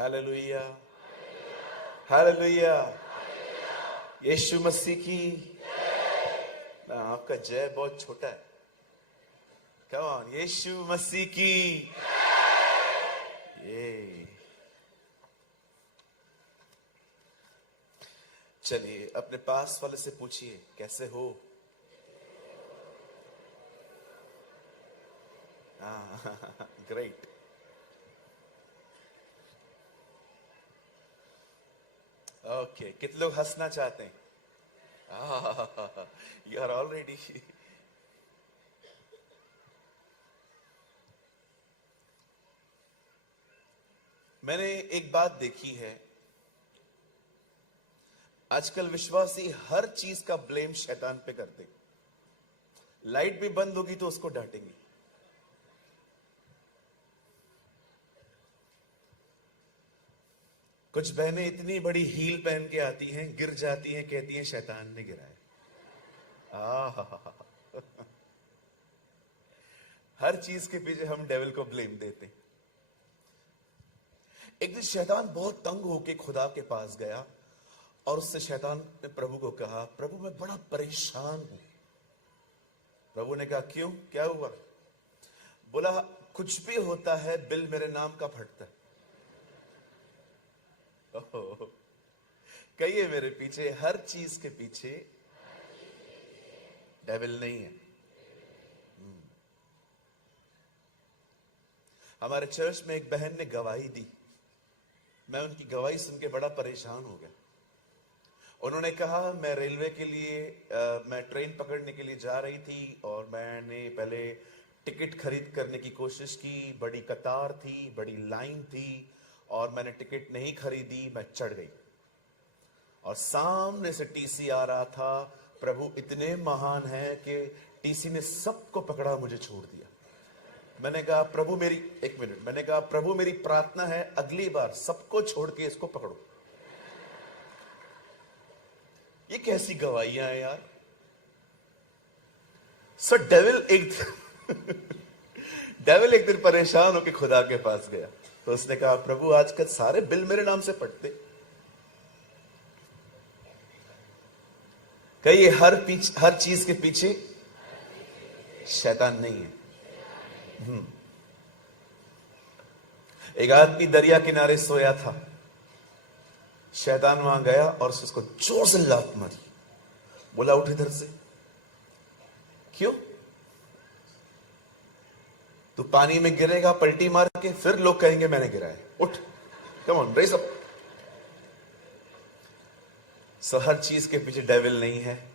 Hallelujah, hallelujah. यीशु मसीह की। ना, आपका जय बहुत छोटा है। कम ऑन, यीशु मसीह की। ये चलिए अपने पास वाले से पूछिए, कैसे हो? ग्रेट। ओके, कितने लोग हंसना चाहते हैं? You are already. मैंने एक बात देखी है, आजकल विश्वासी हर चीज का ब्लेम शैतान पे करते। लाइट भी बंद होगी तो उसको डांटेंगे। कुछ बहनें इतनी बड़ी हील पहन के आती हैं, गिर जाती हैं, कहती हैं शैतान ने गिराया। हर चीज के पीछे हम डेविल को ब्लेम देते हैं। एक दिन शैतान बहुत तंग होके खुदा के पास गया और उससे शैतान ने प्रभु को कहा, प्रभु मैं बड़ा परेशान हूं। प्रभु ने कहा, क्यों, क्या हुआ? बोला, कुछ भी होता है बिल मेरे नाम का फटता है। कहिए मेरे पीछे, हर चीज के पीछे डेविल नहीं है। हमारे चर्च में एक बहन ने गवाही दी। मैं उनकी गवाही सुन के बड़ा परेशान हो गया। उन्होंने कहा, मैं रेलवे के लिए मैं ट्रेन पकड़ने के लिए जा रही थी और मैंने पहले टिकट खरीद करने की कोशिश की। बड़ी कतार थी, बड़ी लाइन थी और मैंने टिकट नहीं खरीदी। मैं चढ़ गई और सामने से टीसी आ रहा था। प्रभु इतने महान हैं कि टीसी ने सबको पकड़ा, मुझे छोड़ दिया। मैंने कहा, प्रभु मेरी, एक मिनट, मैंने कहा, प्रभु मेरी प्रार्थना है अगली बार सबको छोड़ के इसको पकड़ो। ये कैसी गवाहियां हैं यार। सो डेविल एक दिन परेशान होकर खुदा के पास गया तो उसने कहा, प्रभु आजकल सारे बिल मेरे नाम से पड़ते। कहिए, हर चीज के पीछे शैतान नहीं है। एक आदमी दरिया किनारे सोया था। शैतान वहां गया और उसको जोर से लात मारी। बोला, उठ इधर से। क्यों? तू पानी में गिरेगा पलटी मार के, फिर लोग कहेंगे मैंने गिराया। उठ, कम ऑन, रेज अप। सो हर चीज के पीछे डेविल नहीं है।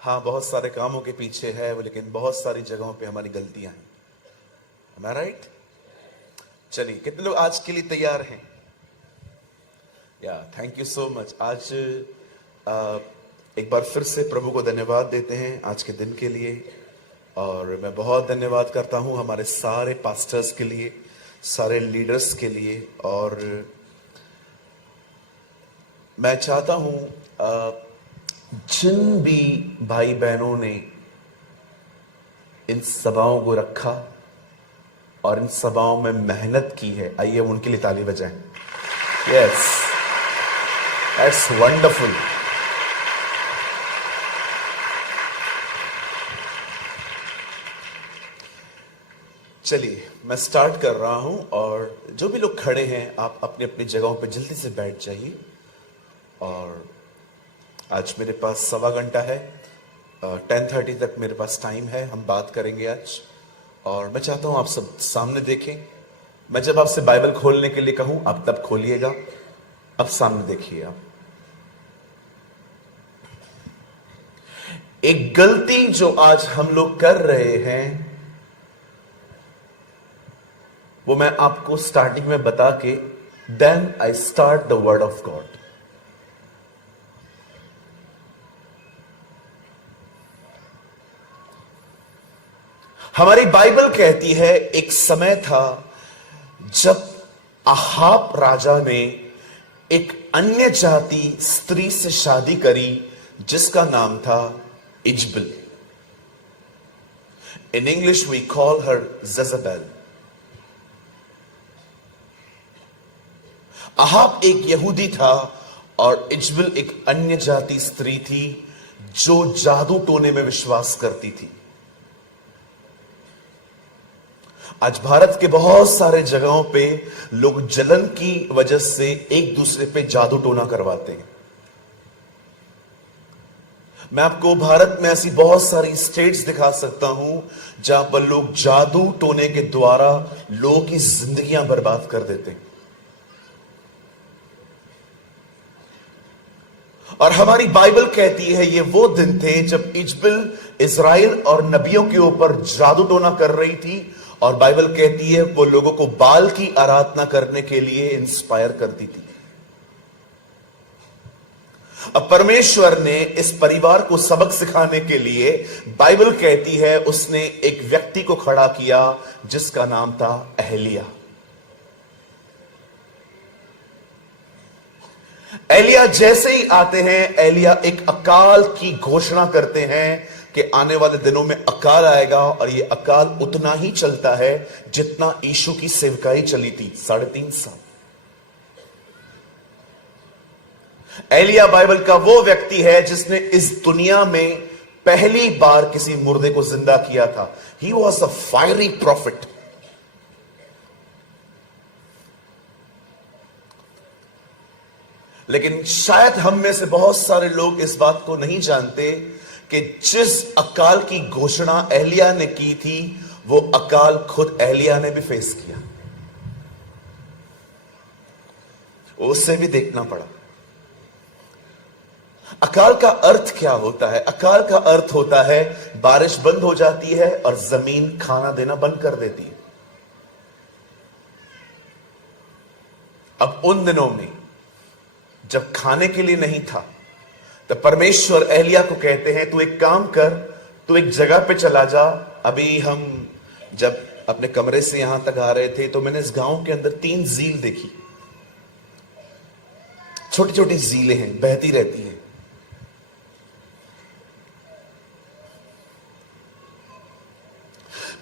हाँ, बहुत सारे कामों के पीछे है वो, लेकिन बहुत सारी जगहों पे हमारी गलतियां हैं। Am I right? चलिए, कितने लोग आज के लिए तैयार हैं? Thank you so much. आज एक बार फिर से प्रभु को धन्यवाद देते हैं आज के दिन के लिए। और मैं बहुत धन्यवाद करता हूं हमारे सारे पास्टर्स के लिए, सारे लीडर्स के लिए। और मैं चाहता हूं जिन भी भाई बहनों ने इन सभाओं को रखा और इन सभाओं में मेहनत की है, आइए उनके लिए ताली बजाएं। Yes, that's wonderful. चलिए, मैं स्टार्ट कर रहा हूं और जो भी लोग खड़े हैं, आप अपनी अपनी जगहों पर जल्दी से बैठ जाइए। और आज मेरे पास 1.25 घंटा है, 10:30 तक मेरे पास टाइम है। हम बात करेंगे आज और मैं चाहता हूं आप सब सामने देखें। मैं जब आपसे बाइबल खोलने के लिए कहूं, आप तब खोलिएगा। अब सामने देखिए आप। एक गलती जो आज हम लोग कर रहे हैं, वो मैं आपको स्टार्टिंग में बता के then I start the word of God. हमारी बाइबल कहती है, एक समय था जब अहाब राजा ने एक अन्य जाति स्त्री से शादी करी जिसका नाम था इजबेल। In English we call her Jezebel. Ahab एक यहूदी था और इजबल एक अन्य जाति स्त्री थी जो जादू टोने में विश्वास करती थी। आज भारत के बहुत सारे जगहों पे लोग जलन की वजह से एक दूसरे पे जादू टोना करवाते हैं। मैं आपको भारत में ऐसी बहुत सारी स्टेट्स दिखा सकता हूं जहां पर लोग जादू टोने के द्वारा लोगों की जिंदगियां बर्बाद कर देते हैं। और हमारी बाइबल कहती है ये वो दिन थे जब इजबल इजराइल और नबियों के ऊपर जादू टोना कर रही थी, और बाइबल कहती है वो लोगों को बाल की आराधना करने के लिए इंस्पायर करती थी। अब परमेश्वर ने इस परिवार को सबक सिखाने के लिए बाइबल कहती है उसने एक व्यक्ति को खड़ा किया जिसका नाम था एलिया। एलिया जैसे ही आते हैं, एलिया एक अकाल की घोषणा करते हैं कि आने वाले दिनों में अकाल आएगा, और यह अकाल उतना ही चलता है जितना यीशु की सेवकाई चली थी, 3.5 साल। एलिया बाइबल का वो व्यक्ति है जिसने इस दुनिया में पहली बार किसी मुर्दे को जिंदा किया था। He was a fiery profit. लेकिन शायद हम में से बहुत सारे लोग इस बात को नहीं जानते कि जिस अकाल की घोषणा एलिया ने की थी, वो अकाल खुद एलिया ने भी फेस किया। उससे भी देखना पड़ा। अकाल का अर्थ क्या होता है? अकाल का अर्थ होता है बारिश बंद हो जाती है और जमीन खाना देना बंद कर देती है। अब उन दिनों में जब खाने के लिए नहीं था, तो परमेश्वर एलिया को कहते हैं तू एक काम कर, तू एक जगह पे चला जा। अभी हम जब अपने कमरे से यहां तक आ रहे थे तो मैंने इस गांव के अंदर 3 झील देखी। छोटी छोटी झीलें हैं, बहती रहती हैं।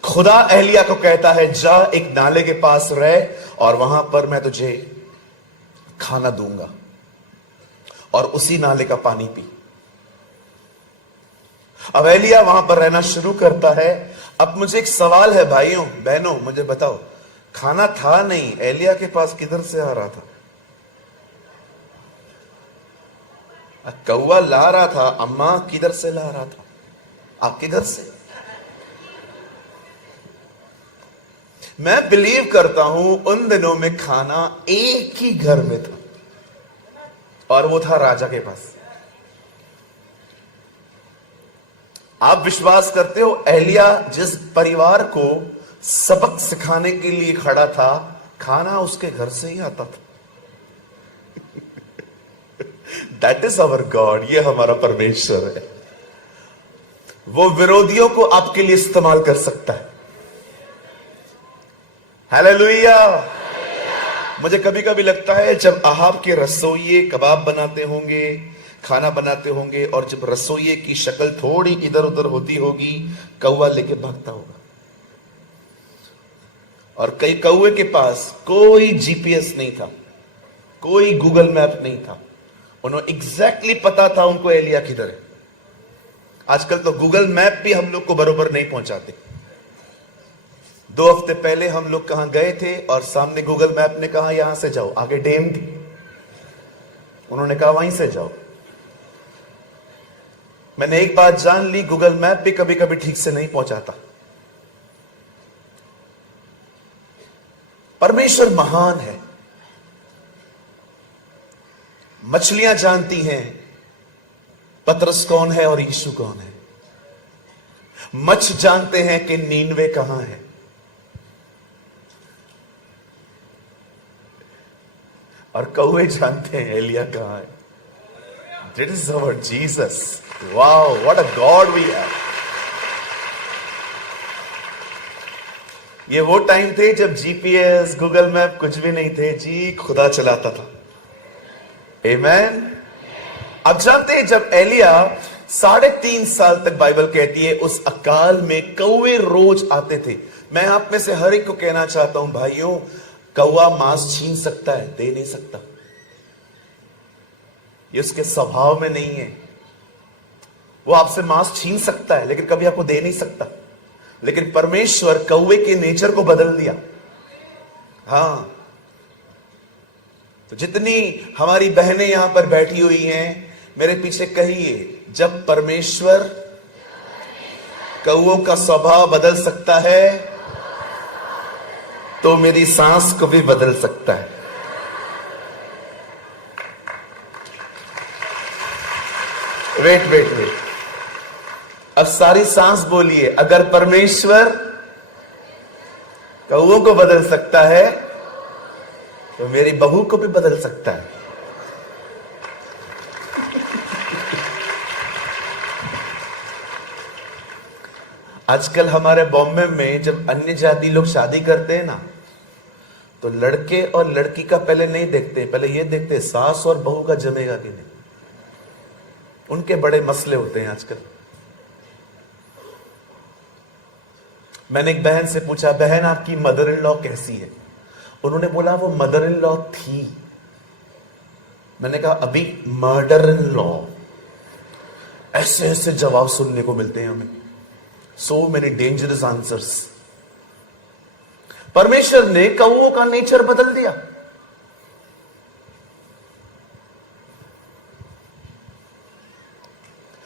खुदा एलिया को कहता है जा एक नाले के पास रह और वहां पर मैं तुझे खाना दूंगा और उसी नाले का पानी पी। अब एलिया वहां पर रहना शुरू करता है। अब मुझे एक सवाल है भाइयों बहनों, मुझे बताओ, खाना था नहीं, एलिया के पास किधर से आ रहा था? कौवा ला रहा था, अम्मा किधर से ला रहा था? आप किधर से? मैं बिलीव करता हूं उन दिनों में खाना एक ही घर में था और वो था राजा के पास। आप विश्वास करते हो एलिया जिस परिवार को सबक सिखाने के लिए खड़ा था, खाना उसके घर से ही आता था? That is our God. ये हमारा परमेश्वर है। वो विरोधियों को आपके लिए इस्तेमाल कर सकता है। हालेलुया। मुझे कभी कभी लगता है जब अहाब के रसोइये कबाब बनाते होंगे, खाना बनाते होंगे, और जब रसोइये की शक्ल थोड़ी इधर उधर होती होगी, कौवा लेके भागता होगा। और कई कौवे के पास कोई जीपीएस नहीं था, कोई गूगल मैप नहीं था। उन्हें एग्जैक्टली पता था उनको एलिया किधर है। आजकल तो गूगल मैप भी हम लोग को बरोबर नहीं पहुंचाते। 2 हफ्ते पहले हम लोग कहां गए थे और सामने गूगल मैप ने कहा यहां से जाओ, आगे डैम थी, उन्होंने कहा वहीं से जाओ। मैंने एक बात जान ली, गूगल मैप भी कभी कभी ठीक से नहीं पहुंचाता। परमेश्वर महान है। मछलियां जानती हैं पतरस कौन है और यीशु कौन है। मच्छ जानते हैं कि नीनवे कहां है। और कौवे जानते हैं एलिया कहां है। That is our Jesus. Wow, what a God we have. ये वो टाइम थे जब जीपीएस, गूगल मैप कुछ भी नहीं थे जी, खुदा चलाता था। Amen. अब जानते हैं जब एलिया 3.5 साल तक बाइबल कहती है उस अकाल में कौवे रोज आते थे। मैं आप में से हर एक को कहना चाहता हूं भाइयों, कौवा मांस छीन सकता है, दे नहीं सकता। ये उसके स्वभाव में नहीं है। वो आपसे मांस छीन सकता है लेकिन कभी आपको दे नहीं सकता। लेकिन परमेश्वर कौवे के नेचर को बदल दिया। हां, तो जितनी हमारी बहनें यहां पर बैठी हुई हैं, मेरे पीछे कहिए, जब परमेश्वर कौवों का स्वभाव बदल सकता है तो मेरी सांस को भी बदल सकता है। वेट वेट वेट, अब सारी सांस बोलिए, अगर परमेश्वर कौवों को बदल सकता है तो मेरी बहू को भी बदल सकता है। आजकल हमारे बॉम्बे में जब अन्य जाति लोग शादी करते हैं ना, तो लड़के और लड़की का पहले नहीं देखते, पहले ये देखते सास और बहू का जमेगा कि नहीं। उनके बड़े मसले होते हैं आजकल। मैंने एक बहन से पूछा, बहन आपकी मदर इन लॉ कैसी है? उन्होंने बोला वो मदर इन लॉ थी। मैंने कहा अभी मर्डर इन लॉ। ऐसे ऐसे जवाब सुनने को मिलते हैं हमें, सो मेनी डेंजरस आंसर्स। परमेश्वर ने कौओं का नेचर बदल दिया।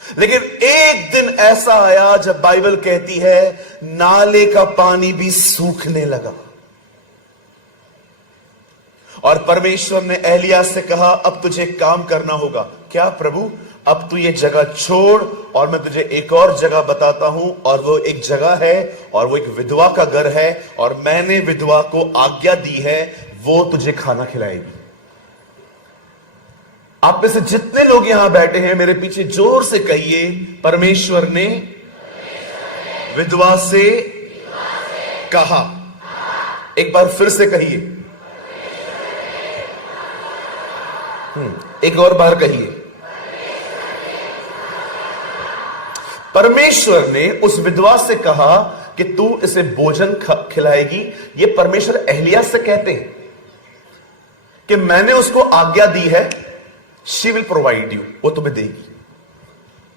लेकिन एक दिन ऐसा आया जब बाइबल कहती है नाले का पानी भी सूखने लगा और परमेश्वर ने एलिया से कहा अब तुझे काम करना होगा। क्या प्रभु? अब तू ये जगह छोड़ और मैं तुझे एक और जगह बताता हूं, और वो एक जगह है और वो एक विधवा का घर है और मैंने विधवा को आज्ञा दी है वो तुझे खाना खिलाएगी। आप में से जितने लोग यहां बैठे हैं मेरे पीछे जोर से कहिए, परमेश्वर ने विधवा से कहा। एक बार फिर से कहिए, एक और बार कहिए, परमेश्वर ने उस विधवा से कहा कि तू इसे भोजन खिलाएगी। ये परमेश्वर एलिया से कहते हैं कि मैंने उसको आज्ञा दी है, शी विल प्रोवाइड यू, वो तुम्हें देगी।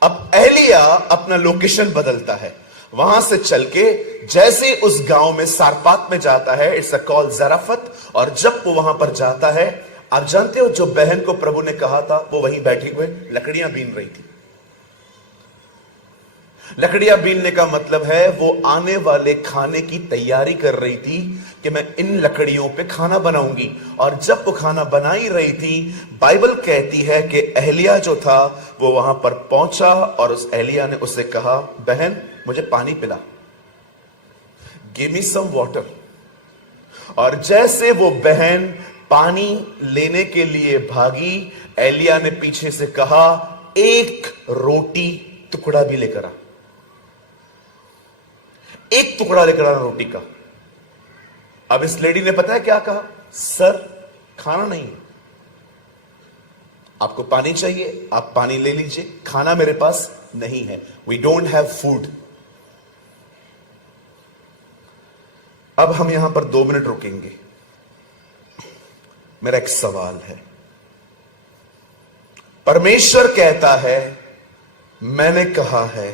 अब एलिया अपना लोकेशन बदलता है, वहां से चल के जैसे उस गांव में सारपात में जाता है, इट्स अ कॉल जराफत, और जब वो वहां पर जाता है, आप जानते हो जो बहन को प्रभु ने कहा था वो वहीं बैठी हुए लकड़ियां बीन रही थी। लकड़ियां बीनने का मतलब है वो आने वाले खाने की तैयारी कर रही थी कि मैं इन लकड़ियों पे खाना बनाऊंगी। और जब वो खाना बना ही रही थी, बाइबल कहती है कि एलिया जो था वो वहां पर पहुंचा और उस एलिया ने उससे कहा बहन मुझे पानी पिला, गिव मी सम वाटर। और जैसे वो बहन पानी लेने के लिए भागी, एलिया ने पीछे से कहा एक रोटी टुकड़ा भी लेकर आ, एक टुकड़ा लेकर आना रोटी का। अब इस लेडी ने पता है क्या कहा? सर खाना नहीं है, आपको पानी चाहिए आप पानी ले लीजिए, खाना मेरे पास नहीं है, वी डोंट हैव फूड। अब हम यहां पर 2 मिनट रुकेंगे। मेरा एक सवाल है, परमेश्वर कहता है मैंने कहा है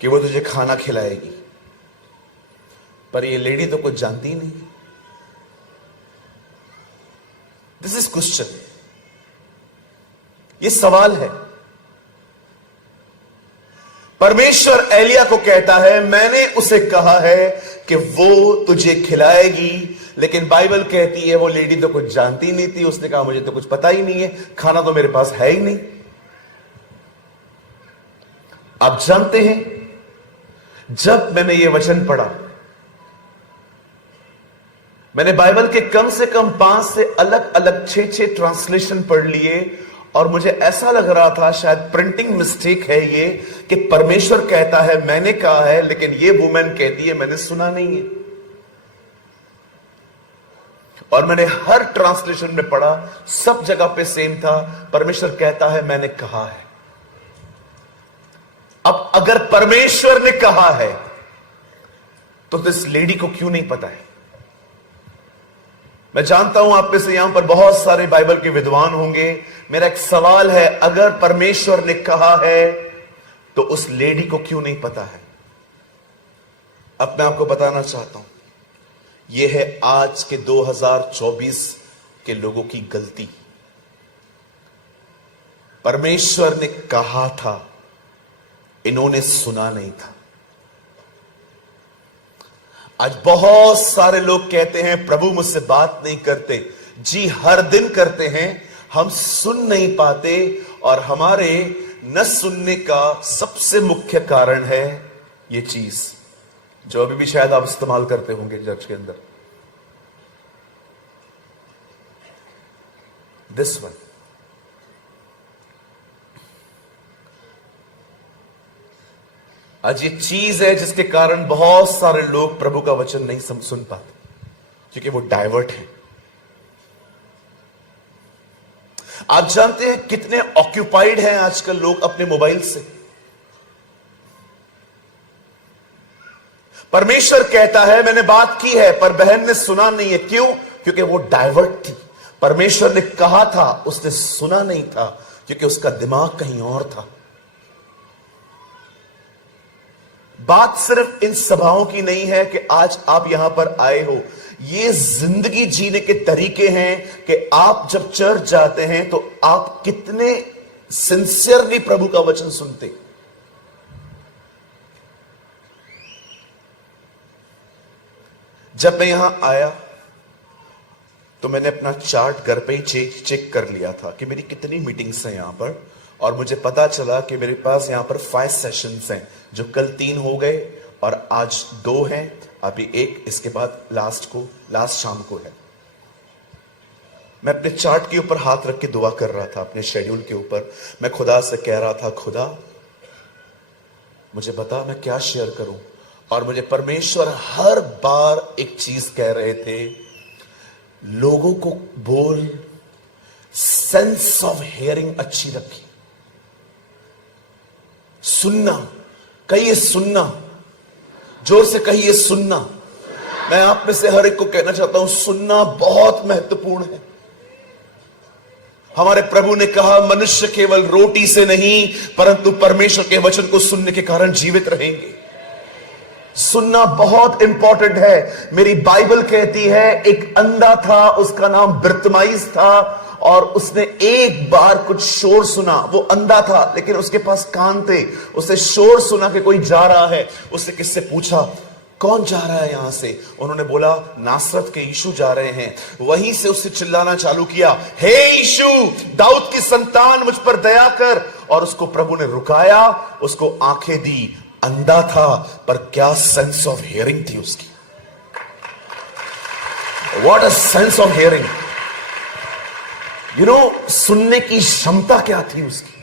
कि वो तुझे खाना खिलाएगी, पर ये लेडी तो कुछ जानती ही नहीं। दिस इज क्वेश्चन, ये सवाल है। परमेश्वर एलिया को कहता है मैंने उसे कहा है कि वो तुझे खिलाएगी, लेकिन बाइबल कहती है वो लेडी तो कुछ जानती नहीं थी, उसने कहा मुझे तो कुछ पता ही नहीं है, खाना तो मेरे पास है ही नहीं। आप जानते हैं जब मैंने ये वचन पढ़ा, मैंने बाइबल के कम से कम 5 से अलग अलग 6 ट्रांसलेशन पढ़ लिए और मुझे ऐसा लग रहा था शायद प्रिंटिंग मिस्टेक है ये, कि परमेश्वर कहता है मैंने कहा है, लेकिन ये वुमेन कहती है मैंने सुना नहीं है। और मैंने हर ट्रांसलेशन में पढ़ा, सब जगह पे सेम था, परमेश्वर कहता है मैंने कहा है। अब अगर परमेश्वर ने कहा है तो इस लेडी को क्यों नहीं पता है? मैं जानता हूं आप में से यहां पर बहुत सारे बाइबल के विद्वान होंगे। मेरा एक सवाल है, अगर परमेश्वर ने कहा है तो उस लेडी को क्यों नहीं पता है? अब मैं आपको बताना चाहता हूं, यह है आज के 2024 के लोगों की गलती। परमेश्वर ने कहा था, इन्होंने सुना नहीं था। आज बहुत सारे लोग कहते हैं प्रभु मुझसे बात नहीं करते। जी, हर दिन करते हैं, हम सुन नहीं पाते। और हमारे न सुनने का सबसे मुख्य कारण है यह चीज जो अभी भी शायद आप इस्तेमाल करते होंगे चर्च के अंदर, दिस वन। आज ये चीज है जिसके कारण बहुत सारे लोग प्रभु का वचन नहीं सुन पाते, क्योंकि वो डाइवर्ट है। आप जानते हैं कितने ऑक्यूपाइड हैं आजकल लोग अपने मोबाइल से। परमेश्वर कहता है मैंने बात की है पर बहन ने सुना नहीं है। क्यों? क्योंकि वो डाइवर्ट थी। परमेश्वर ने कहा था, उसने सुना नहीं था क्योंकि उसका दिमाग कहीं और था। बात सिर्फ इन सभाओं की नहीं है कि आज आप यहां पर आए हो। ये जिंदगी जीने के तरीके हैं कि आप जब चर्च जाते हैं तो आप कितने सिंसियरली प्रभु का वचन सुनते। जब मैं यहां आया तो मैंने अपना चार्ट घर पे ही चेक कर लिया था कि मेरी कितनी मीटिंग्स हैं यहां पर, और मुझे पता चला कि मेरे पास यहां पर 5 सेशंस हैं, जो कल 3 हो गए और आज 2 हैं, अभी 1, इसके बाद लास्ट शाम को है। मैं अपने चार्ट के ऊपर हाथ रख के दुआ कर रहा था, अपने शेड्यूल के ऊपर। मैं खुदा से कह रहा था, खुदा मुझे बता मैं क्या शेयर करूं। और मुझे परमेश्वर हर बार एक चीज कह रहे थे, लोगों को बोल, सेंस ऑफ हियरिंग अच्छी रखी, सुनना। कहिए सुनना, जोर से कहिए सुनना। मैं आप में से हर एक को कहना चाहता हूं, सुनना बहुत महत्वपूर्ण है। हमारे प्रभु ने कहा, मनुष्य केवल रोटी से नहीं परंतु परमेश्वर के वचन को सुनने के कारण जीवित रहेंगे। सुनना बहुत इंपॉर्टेंट है। मेरी बाइबल कहती है एक अंधा था, उसका नाम बर्तिमाई था, और उसने एक बार कुछ शोर सुना। वो अंधा था लेकिन उसके पास कान थे। उसने शोर सुना कि कोई जा रहा है। उसने किससे पूछा, कौन जा रहा है यहां से? उन्होंने बोला, नासरत के यीशु जा रहे हैं। वहीं से उससे चिल्लाना चालू किया, हे यीशु, दाऊद की संतान, मुझ पर दया कर। और उसको प्रभु ने रुकाया, उसको आंखें दी। अंधा था पर क्या सेंस ऑफ हियरिंग थी उसकी। What a sense of hearing. You know, सुनने की क्षमता क्या थी उसकी।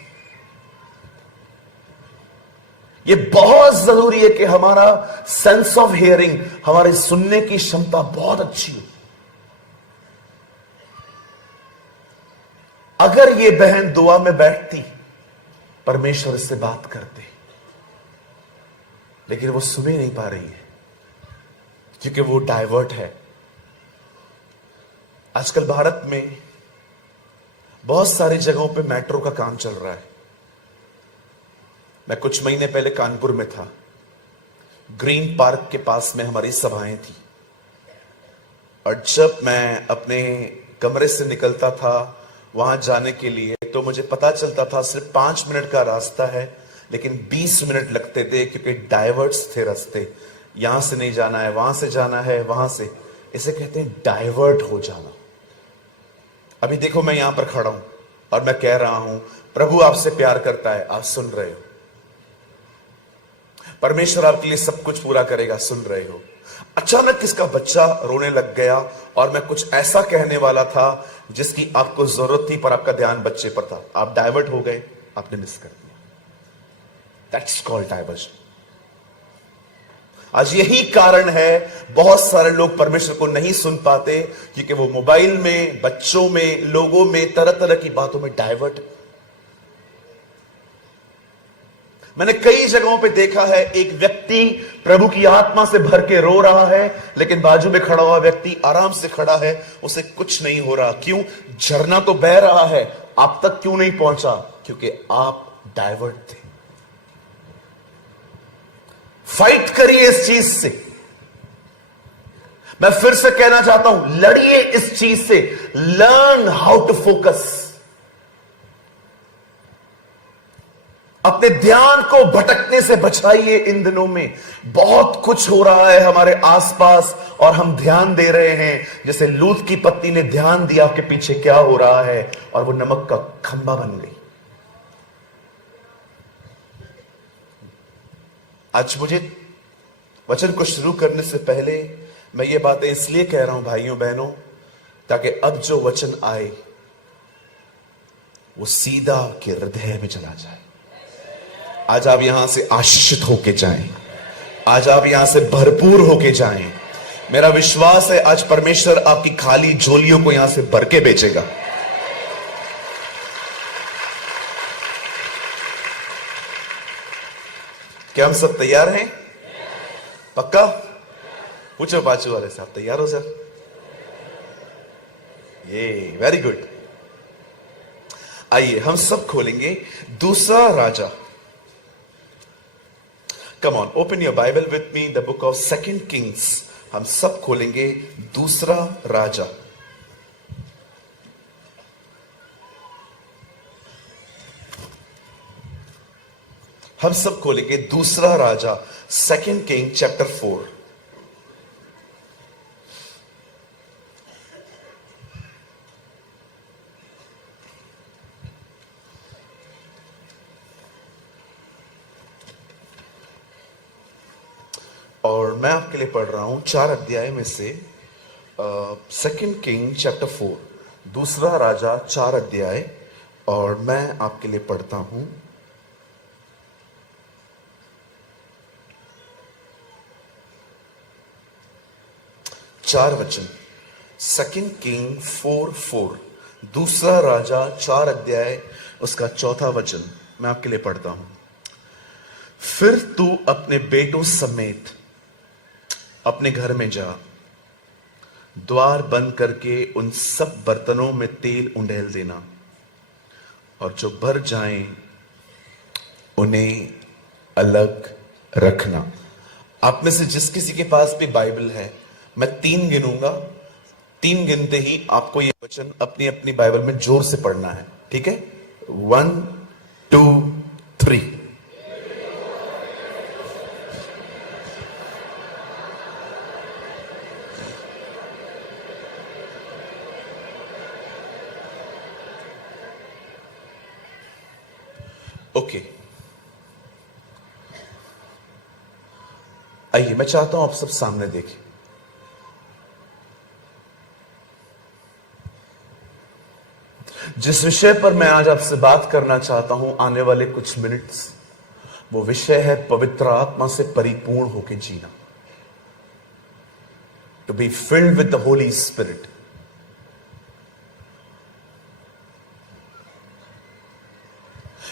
यह बहुत जरूरी है कि हमारा सेंस ऑफ हियरिंग, हमारे सुनने की क्षमता बहुत अच्छी हो। अगर यह बहन दुआ में बैठती, परमेश्वर से बात करते, लेकिन वो सुन ही नहीं पा रही है क्योंकि वो डाइवर्ट है। आजकल भारत में बहुत सारी जगहों पे मेट्रो का काम चल रहा है। मैं कुछ महीने पहले कानपुर में था। ग्रीन पार्क के पास में हमारी सभाएं थी, और जब मैं अपने कमरे से निकलता था वहां जाने के लिए, तो मुझे पता चलता था सिर्फ 5 मिनट का रास्ता है, लेकिन 20 मिनट लगते थे क्योंकि डाइवर्ट्स थे रास्ते। यहां से नहीं जाना है, वहां से जाना है, वहां से। इसे कहते हैं डाइवर्ट हो जाना। अभी देखो, मैं यहां पर खड़ा हूं और मैं कह रहा हूं, प्रभु आपसे प्यार करता है, आप सुन रहे हो। परमेश्वर आपके लिए सब कुछ पूरा करेगा, सुन रहे हो। अचानक किसका बच्चा रोने लग गया और मैं कुछ ऐसा कहने वाला था जिसकी आपको जरूरत थी, पर आपका ध्यान बच्चे पर था। आप डाइवर्ट हो गए, आपने मिस कर दिया। That's called diversion. आज यही कारण है बहुत सारे लोग परमेश्वर को नहीं सुन पाते, क्योंकि वो मोबाइल में, बच्चों में, लोगों में, तरह तरह की बातों में डाइवर्ट। मैंने कई जगहों पे देखा है, एक व्यक्ति प्रभु की आत्मा से भर के रो रहा है, लेकिन बाजू में खड़ा हुआ व्यक्ति आराम से खड़ा है, उसे कुछ नहीं हो रहा। क्यों? झरना तो बह रहा है, आप तक क्यों नहीं पहुंचा? क्योंकि आप डाइवर्ट थे। फाइट करिए इस चीज से। मैं फिर से कहना चाहता हूं, लड़िए इस चीज से। Learn how to focus. अपने ध्यान को भटकने से बचाइए। इन दिनों में बहुत कुछ हो रहा है हमारे आसपास और हम ध्यान दे रहे हैं, जैसे लूत की पत्नी ने ध्यान दिया कि पीछे क्या हो रहा है, और वो नमक का खंबा बन गई। आज मुझे वचन को शुरू करने से पहले मैं ये बातें इसलिए कह रहा हूं भाइयों बहनों, ताकि अब जो वचन आए वो सीधा के हृदय में चला जाए। आज आप यहां से आशीषित होके जाएं, आज आप यहां से भरपूर होके जाएं। मेरा विश्वास है आज परमेश्वर आपकी खाली झोलियों को यहां से भर के बेचेगा। क्या हम सब तैयार हैं? पक्का? पूछो बाजू वाले से, आप तैयार हो सर? ये वेरी गुड। आइए हम सब खोलेंगे दूसरा राजा। Come on, open your Bible with me, the book of 2 Kings. हम सब खोलेंगे दूसरा राजा। हम सब खोलेंगे दूसरा राजा, 2 किंग चैप्टर 4। और मैं आपके लिए पढ़ रहा हूं 4 अध्याय में से 2 किंग चैप्टर 4, दूसरा राजा 4 अध्याय, और मैं आपके लिए पढ़ता हूं 4 वचन। 2 किंग 4:4, दूसरा राजा 4 अध्याय उसका 4था वचन मैं आपके लिए पढ़ता हूं। फिर तू अपने बेटों समेत अपने घर में जा, द्वार बंद करके उन सब बर्तनों में तेल उंडेल देना, और जो भर जाएं उन्हें अलग रखना। आप में से जिस किसी के पास भी बाइबल है, मैं 3 गिनूंगा, 3 गिनते ही आपको ये वचन अपनी अपनी बाइबल में जोर से पढ़ना है, ठीक है? 1 2 3। ओके, आइए मैं चाहता हूं आप सब सामने देखें। जिस विषय पर मैं आज आपसे बात करना चाहता हूं आने वाले कुछ मिनट्स, वो विषय है पवित्र आत्मा से परिपूर्ण होकर जीना। To be filled with the Holy Spirit.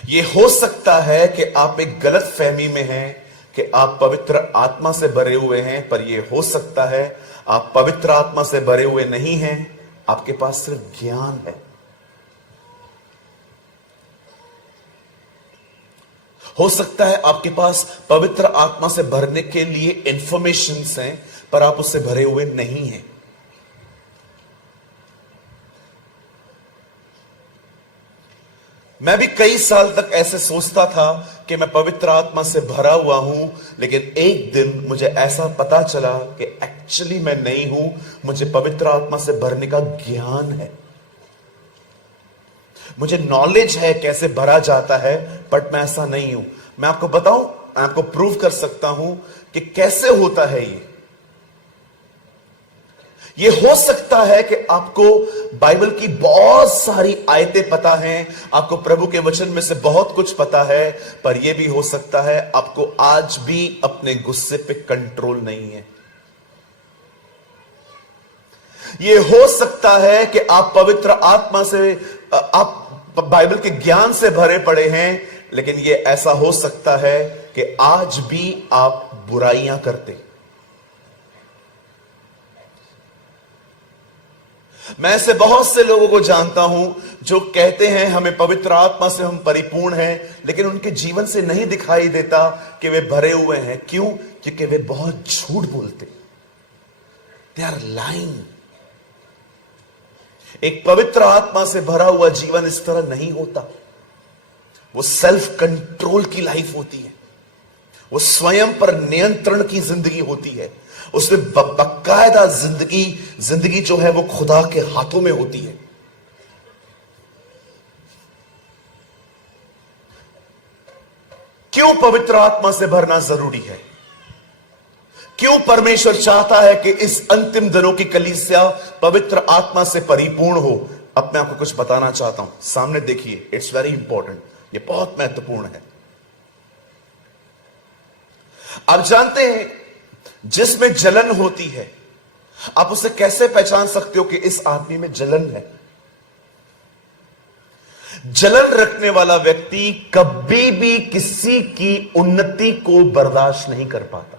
ये हो सकता है कि आप एक गलत फहमी में हैं कि आप पवित्र आत्मा से भरे हुए हैं, पर यह हो सकता है आप पवित्र आत्मा से भरे हुए नहीं हैं, आपके पास सिर्फ ज्ञान है। हो सकता है आपके पास पवित्र आत्मा से भरने के लिए इंफॉर्मेशंस हैं, पर आप उससे भरे हुए नहीं हैं। मैं भी कई साल तक ऐसे सोचता था कि मैं पवित्र आत्मा से भरा हुआ हूं, लेकिन एक दिन मुझे ऐसा पता चला कि एक्चुअली मैं नहीं हूं, मुझे पवित्र आत्मा से भरने का ज्ञान है, मुझे नॉलेज है कैसे भरा जाता है, बट मैं ऐसा नहीं हूं। मैं आपको बताऊं, मैं आपको प्रूव कर सकता हूं कि कैसे होता है ये हो सकता है कि आपको बाइबल की बहुत सारी आयतें पता हैं, आपको प्रभु के वचन में से बहुत कुछ पता है, पर यह भी हो सकता है आपको आज भी अपने गुस्से पे कंट्रोल नहीं है। यह हो सकता है कि आप पवित्र आत्मा से, आप बाइबल के ज्ञान से भरे पड़े हैं, लेकिन यह ऐसा हो सकता है कि आज भी आप बुराइयां करते। मैं ऐसे बहुत से लोगों को जानता हूं जो कहते हैं हमें पवित्र आत्मा से हम परिपूर्ण हैं, लेकिन उनके जीवन से नहीं दिखाई देता कि वे भरे हुए हैं। क्यों? क्योंकि वे बहुत झूठ बोलते। They are lying. एक पवित्र आत्मा से भरा हुआ जीवन इस तरह नहीं होता। वो सेल्फ कंट्रोल की लाइफ होती है, वो स्वयं पर नियंत्रण की जिंदगी होती है। उसमें बाकायदा जिंदगी जो है वो खुदा के हाथों में होती है। क्यों पवित्र आत्मा से भरना जरूरी है? क्यों परमेश्वर चाहता है कि इस अंतिम दिनों की कलीसिया पवित्र आत्मा से परिपूर्ण हो? अब मैं आपको कुछ बताना चाहता हूं, सामने देखिए। इट्स वेरी इंपॉर्टेंट, ये बहुत महत्वपूर्ण है। आप जानते हैं जिसमें जलन होती है, आप उसे कैसे पहचान सकते हो कि इस आदमी में जलन है? जलन रखने वाला व्यक्ति कभी भी किसी की उन्नति को बर्दाश्त नहीं कर पाता।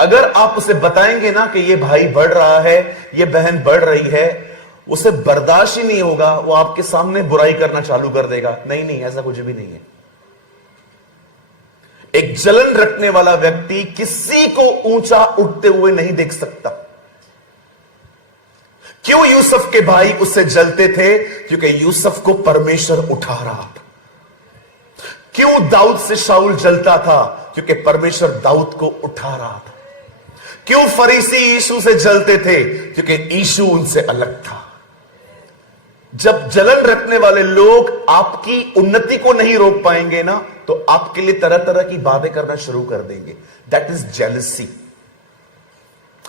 अगर आप उसे बताएंगे ना कि ये भाई बढ़ रहा है, ये बहन बढ़ रही है, उसे बर्दाश्त ही नहीं होगा। वो आपके सामने बुराई करना चालू कर देगा। नहीं नहीं, ऐसा कुछ भी नहीं है। एक जलन रखने वाला व्यक्ति किसी को ऊंचा उठते हुए नहीं देख सकता। क्यों यूसुफ के भाई उससे जलते थे? क्योंकि यूसुफ को परमेश्वर उठा रहा था। क्यों दाऊद से शाऊल जलता था? क्योंकि परमेश्वर दाऊद को उठा रहा था। क्यों फरीसी यीशु से जलते थे? क्योंकि यीशु उनसे अलग था। जब जलन रखने वाले लोग आपकी उन्नति को नहीं रोक पाएंगे ना, तो आपके लिए तरह तरह की बातें करना शुरू कर देंगे। That is jealousy.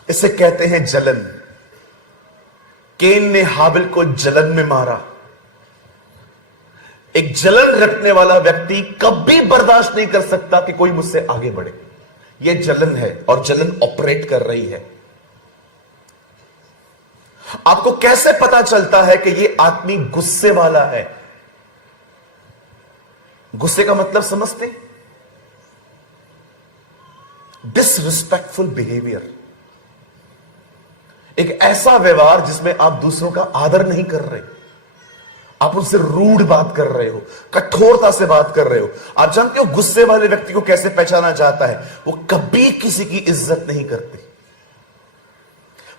इसे कहते हैं जलन। केन ने हाबिल को जलन में मारा। एक जलन रखने वाला व्यक्ति कभी बर्दाश्त नहीं कर सकता कि कोई मुझसे आगे बढ़े। यह जलन है और जलन ऑपरेट कर रही है। आपको कैसे पता चलता है कि यह आदमी गुस्से वाला है? गुस्से का मतलब समझते? Disrespectful behaviour. एक ऐसा व्यवहार जिसमें आप दूसरों का आदर नहीं कर रहे, आप उनसे रूड बात कर रहे हो, कठोरता से बात कर रहे हो। आप जानते हो गुस्से वाले व्यक्ति को कैसे पहचाना जाता है? वो कभी किसी की इज्जत नहीं करते,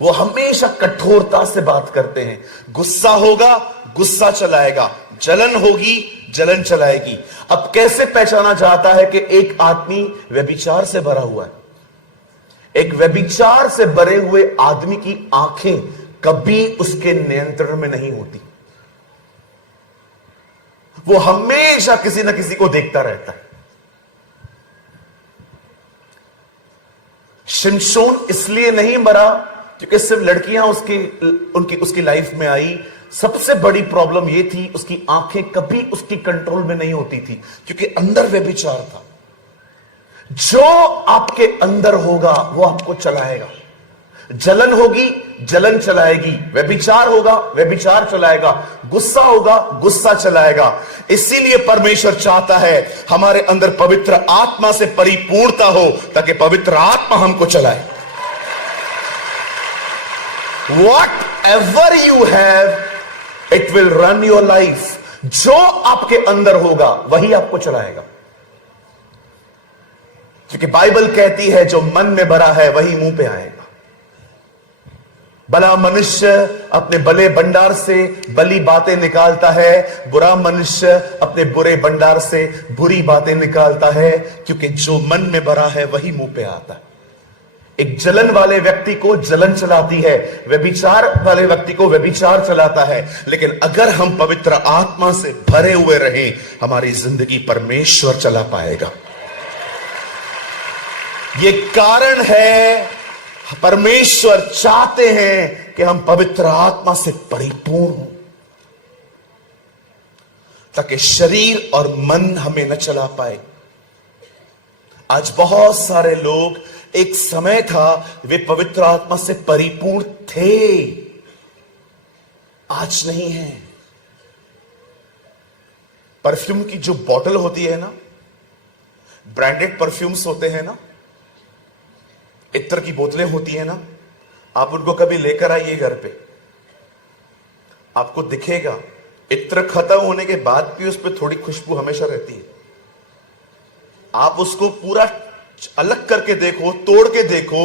वो हमेशा कठोरता से बात करते हैं। गुस्सा होगा, गुस्सा चलाएगा, जलन होगी, जलन चलाएगी। अब कैसे पहचाना जाता है कि एक आदमी व्यभिचार से भरा हुआ है? एक व्यभिचार से भरे हुए आदमी की आंखें कभी उसके नियंत्रण में नहीं होती। वो हमेशा किसी ना किसी को देखता रहता है। शिमशोन इसलिए नहीं मरा क्योंकि सिर्फ लड़कियां उसकी लाइफ में आई। सबसे बड़ी प्रॉब्लम यह थी, उसकी आंखें कभी उसकी कंट्रोल में नहीं होती थी, क्योंकि अंदर व्यभिचार था। जो आपके अंदर होगा वो आपको चलाएगा। जलन होगी, जलन चलाएगी। व्यभिचार होगा, व्यभिचार चलाएगा। गुस्सा होगा, गुस्सा चलाएगा। इसीलिए परमेश्वर चाहता है हमारे अंदर पवित्र आत्मा से परिपूर्णता हो, ताकि पवित्र आत्मा हमको चलाए। Whatever you have, it will run your life. जो आपके अंदर होगा वही आपको चलाएगा, क्योंकि बाइबल कहती है जो मन में भरा है वही मुंह पे आएगा। भला मनुष्य अपने भले भंडार से भली बातें निकालता है, बुरा मनुष्य अपने बुरे भंडार से बुरी बातें निकालता है, क्योंकि जो मन में भरा है वही मुंह पे आता है। एक जलन वाले व्यक्ति को जलन चलाती है, व्यभिचार वाले व्यक्ति को व्यभिचार चलाता है। लेकिन अगर हम पवित्र आत्मा से भरे हुए रहें, हमारी जिंदगी परमेश्वर चला पाएगा। ये कारण है परमेश्वर चाहते हैं कि हम पवित्र आत्मा से परिपूर्ण हों, ताकि शरीर और मन हमें न चला पाए। आज बहुत सारे लोग, एक समय था वे पवित्र आत्मा से परिपूर्ण थे, आज नहीं है। परफ्यूम की जो बॉटल होती है ना, ब्रांडेड परफ्यूम्स होते हैं ना, इत्र की बोतलें होती है ना, आप उनको कभी लेकर आइए घर पे, आपको दिखेगा इत्र खत्म होने के बाद भी उस पर थोड़ी खुशबू हमेशा रहती है। आप उसको पूरा अलग करके देखो, तोड़ के देखो,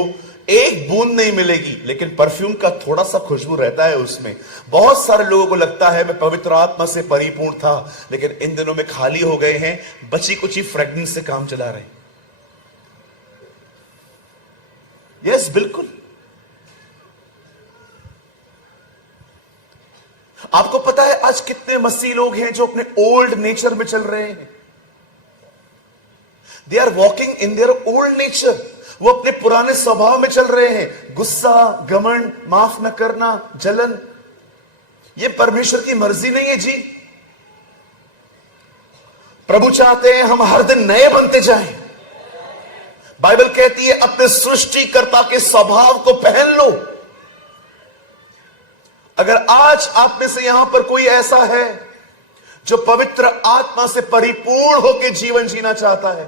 एक बूंद नहीं मिलेगी, लेकिन परफ्यूम का थोड़ा सा खुशबू रहता है उसमें। बहुत सारे लोगों को लगता है मैं पवित्र आत्मा से परिपूर्ण था, लेकिन इन दिनों में खाली हो गए हैं, बची कुची फ्रेग्रेंस से काम चला रहे हैं। यस, बिल्कुल। आपको पता है आज कितने मसीह लोग हैं जो अपने ओल्ड नेचर में चल रहे हैं। They are walking in their old nature. वो अपने पुराने स्वभाव में चल रहे हैं। गुस्सा, घमंड, माफ न करना, जलन, ये परमेश्वर की मर्जी नहीं है जी। प्रभु चाहते हैं हम हर दिन नए बनते जाएं। बाइबल कहती है अपने सृष्टिकर्ता के स्वभाव को पहन लो। अगर आज आप में से यहां पर कोई ऐसा है जो पवित्र आत्मा से परिपूर्ण होकर जीवन जीना चाहता है,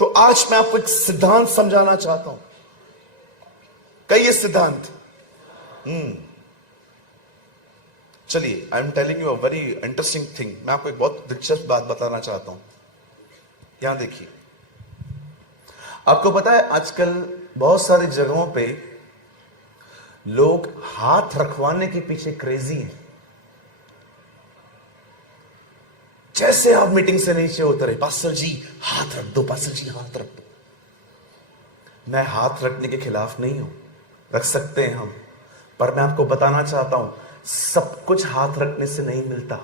तो आज मैं आपको एक सिद्धांत समझाना चाहता हूं। कई सिद्धांत। चलिए, I am telling you a very interesting thing. मैं आपको एक बहुत दिलचस्प बात बताना चाहता हूं। यहां देखिए, आपको पता है आजकल बहुत सारी जगहों पे लोग हाथ रखवाने के पीछे क्रेजी हैं। जैसे आप मीटिंग से नीचे उतरे, पास्टर जी हाथ रख दो, पास्टर जी हाथ रख दो। मैं हाथ रखने के खिलाफ नहीं हूं, रख सकते हैं हम, पर मैं आपको बताना चाहता हूं सब कुछ हाथ रखने से नहीं मिलता,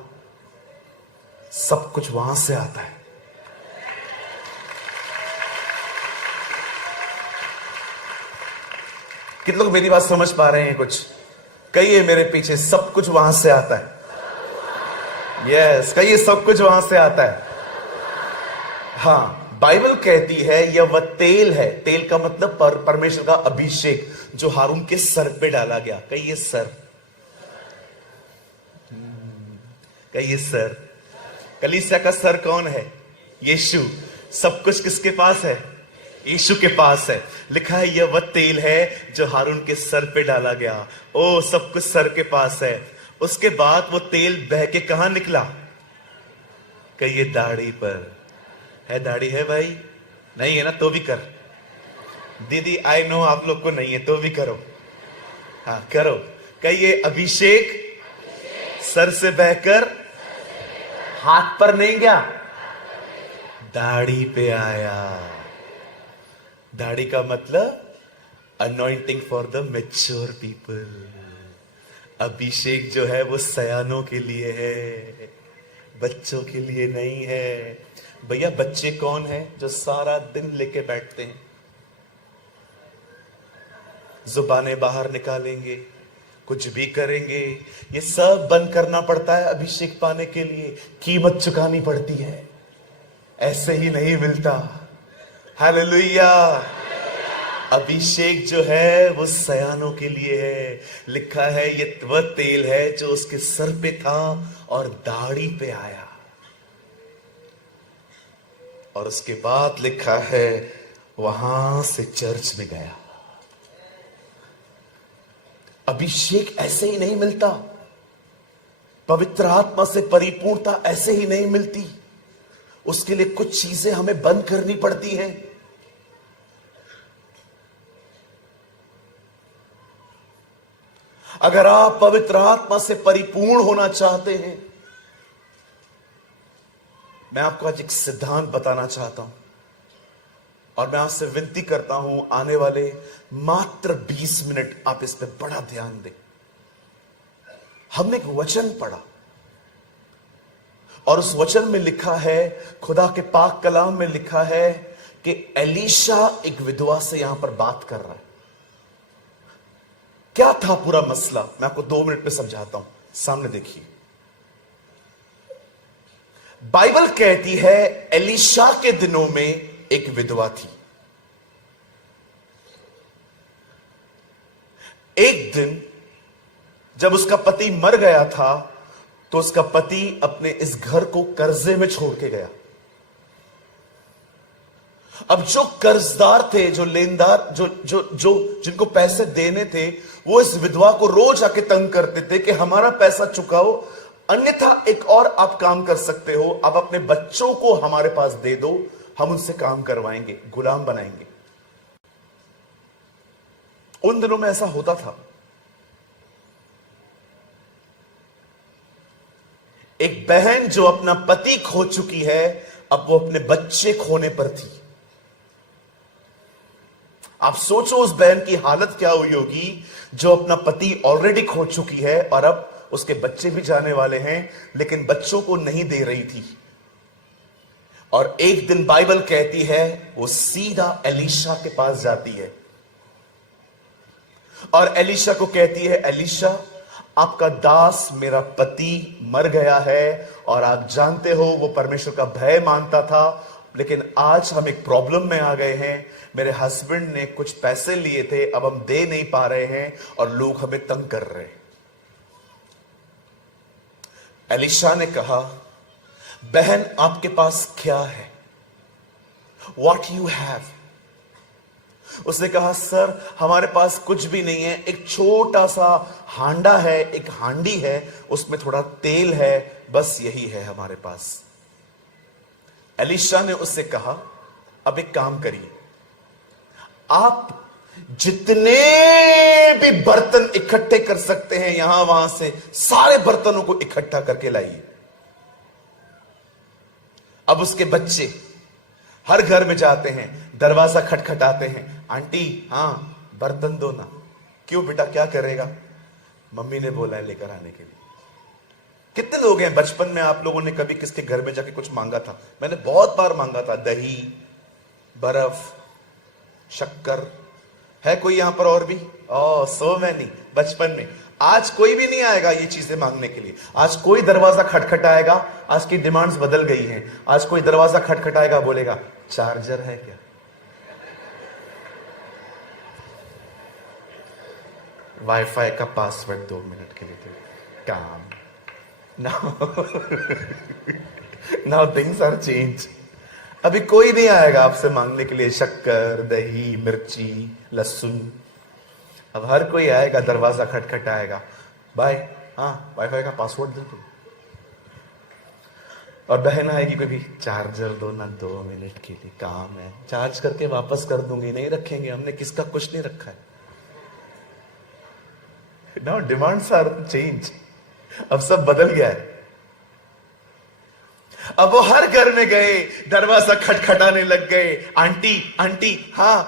सब कुछ वहां से आता है। कितने लोग मेरी बात समझ पा रहे हैं? कुछ कहिए मेरे पीछे, सब कुछ वहां से आता है। यस, कहिए सब कुछ वहां से आता है। हाँ, बाइबल कहती है यह वह तेल है। तेल का मतलब परमेश्वर का अभिषेक जो हारून के सर पे डाला गया। कहिए सर, कहिए सर। कलीसिया का सर कौन है? यीशु। सब कुछ किसके पास है? यीशु के पास है। लिखा है यह वह तेल है जो हारून के सर पे डाला गया। ओ, सब कुछ सर के पास है। उसके बाद वो तेल बह के कहां निकला? कहिए दाढ़ी पर। है दाढ़ी है भाई? नहीं है ना? तो भी कर। दीदी आई नो आप लोग को नहीं है, तो भी करो। हाँ करो। कहिए अभिषेक सर से बहकर हाथ पर नहीं गया, दाढ़ी पे आया। दाढ़ी का मतलब anointing for the mature people. अभिषेक जो है वो सयानों के लिए है, बच्चों के लिए नहीं है। भैया बच्चे कौन है? जो सारा दिन लेके बैठते हैं, जुबानें बाहर निकालेंगे, कुछ भी करेंगे। ये सब बंद करना पड़ता है अभिषेक पाने के लिए, कीमत चुकानी पड़ती है, ऐसे ही नहीं मिलता। हालेलुया। अभिषेक जो है वो सयानों के लिए है। लिखा है ये वह तेल है जो उसके सर पे था और दाढ़ी पे आया। और उसके बाद लिखा है वहां से चर्च में गया। अभिषेक ऐसे ही नहीं मिलता, पवित्र आत्मा से परिपूर्णता ऐसे ही नहीं मिलती। उसके लिए कुछ चीजें हमें बंद करनी पड़ती हैं। अगर आप पवित्र आत्मा से परिपूर्ण होना चाहते हैं, मैं आपको आज एक सिद्धांत बताना चाहता हूं और मैं आपसे विनती करता हूं आने वाले मात्र 20 मिनट आप इस पर बड़ा ध्यान दें। हमने एक वचन पढ़ा और उस वचन में लिखा है, खुदा के पाक कलाम में लिखा है कि एलीशा एक विधवा से यहां पर बात कर रहा है। क्या था पूरा मसला? मैं आपको 2 मिनट में समझाता हूं। सामने देखिए, बाइबल कहती है एलीशा के दिनों में एक विधवा थी। एक दिन जब उसका पति मर गया था तो उसका पति अपने इस घर को कर्जे में छोड़ के गया। अब जो कर्जदार थे, जो लेनदार, जो जो जो जिनको पैसे देने थे, वो इस विधवा को रोज आके तंग करते थे कि हमारा पैसा चुकाओ, अन्यथा एक और आप काम कर सकते हो, आप अपने बच्चों को हमारे पास दे दो, हम उनसे काम करवाएंगे, गुलाम बनाएंगे। उन दिनों में ऐसा होता था। एक बहन जो अपना पति खो चुकी है, अब वो अपने बच्चे खोने पर थी। आप सोचो उस बहन की हालत क्या हुई होगी जो अपना पति ऑलरेडी खो चुकी है और अब उसके बच्चे भी जाने वाले हैं, लेकिन बच्चों को नहीं दे रही थी। और एक दिन बाइबल कहती है वो सीधा एलीशा के पास जाती है और एलीशा को कहती है, एलीशा आपका दास मेरा पति मर गया है और आप जानते हो वो परमेश्वर का भय मानता था, लेकिन आज हम एक प्रॉब्लम में आ गए हैं। मेरे हस्बैंड ने कुछ पैसे लिए थे, अब हम दे नहीं पा रहे हैं और लोग हमें तंग कर रहे हैं। एलीशा ने कहा, बहन आपके पास क्या है? What you have? उसने कहा, सर हमारे पास कुछ भी नहीं है, एक छोटा सा हांडा है, एक हांडी है, उसमें थोड़ा तेल है, बस यही है हमारे पास। एलीशा ने उससे कहा, अब एक काम करिए, आप जितने भी बर्तन इकट्ठे कर सकते हैं यहां वहां से सारे बर्तनों को इकट्ठा करके लाइए। अब उसके बच्चे हर घर में जाते हैं, दरवाजा खटखटाते हैं, आंटी हां बर्तन दो ना। क्यों बेटा, क्या करेगा? मम्मी ने बोला है लेकर आने के लिए। कितने लोग हैं बचपन में आप लोगों ने कभी किसके घर में जाके कुछ मांगा था? मैंने बहुत बार मांगा था, दही, बर्फ, शक्कर। है कोई यहां पर और भी? ओह सो मैनी, बचपन में। आज कोई भी नहीं आएगा ये चीजें मांगने के लिए। आज कोई दरवाजा खटखटाएगा, आज की डिमांड्स बदल गई हैं। आज कोई दरवाजा खटखटाएगा, बोलेगा चार्जर है क्या? वाईफाई का पासवर्ड 2 मिनट के लिए दे, काम। Now things are change. अभी कोई नहीं आएगा आपसे मांगने के लिए शक्कर, दही, मिर्ची, लहसुन। अब हर कोई आएगा, दरवाजा खटखटाएगा, भाई हाँ वाईफाई का पासवर्ड दे दो। और बहन आएगी कोई भी, चार्जर दो ना 2 मिनट के लिए, काम है, चार्ज करके वापस कर दूंगी। नहीं रखेंगे, हमने किसका कुछ नहीं रखा है। Now demands are change. अब सब बदल गया है। अब वो हर घर में गए, दरवाजा खटखटाने लग गए, आंटी आंटी हाँ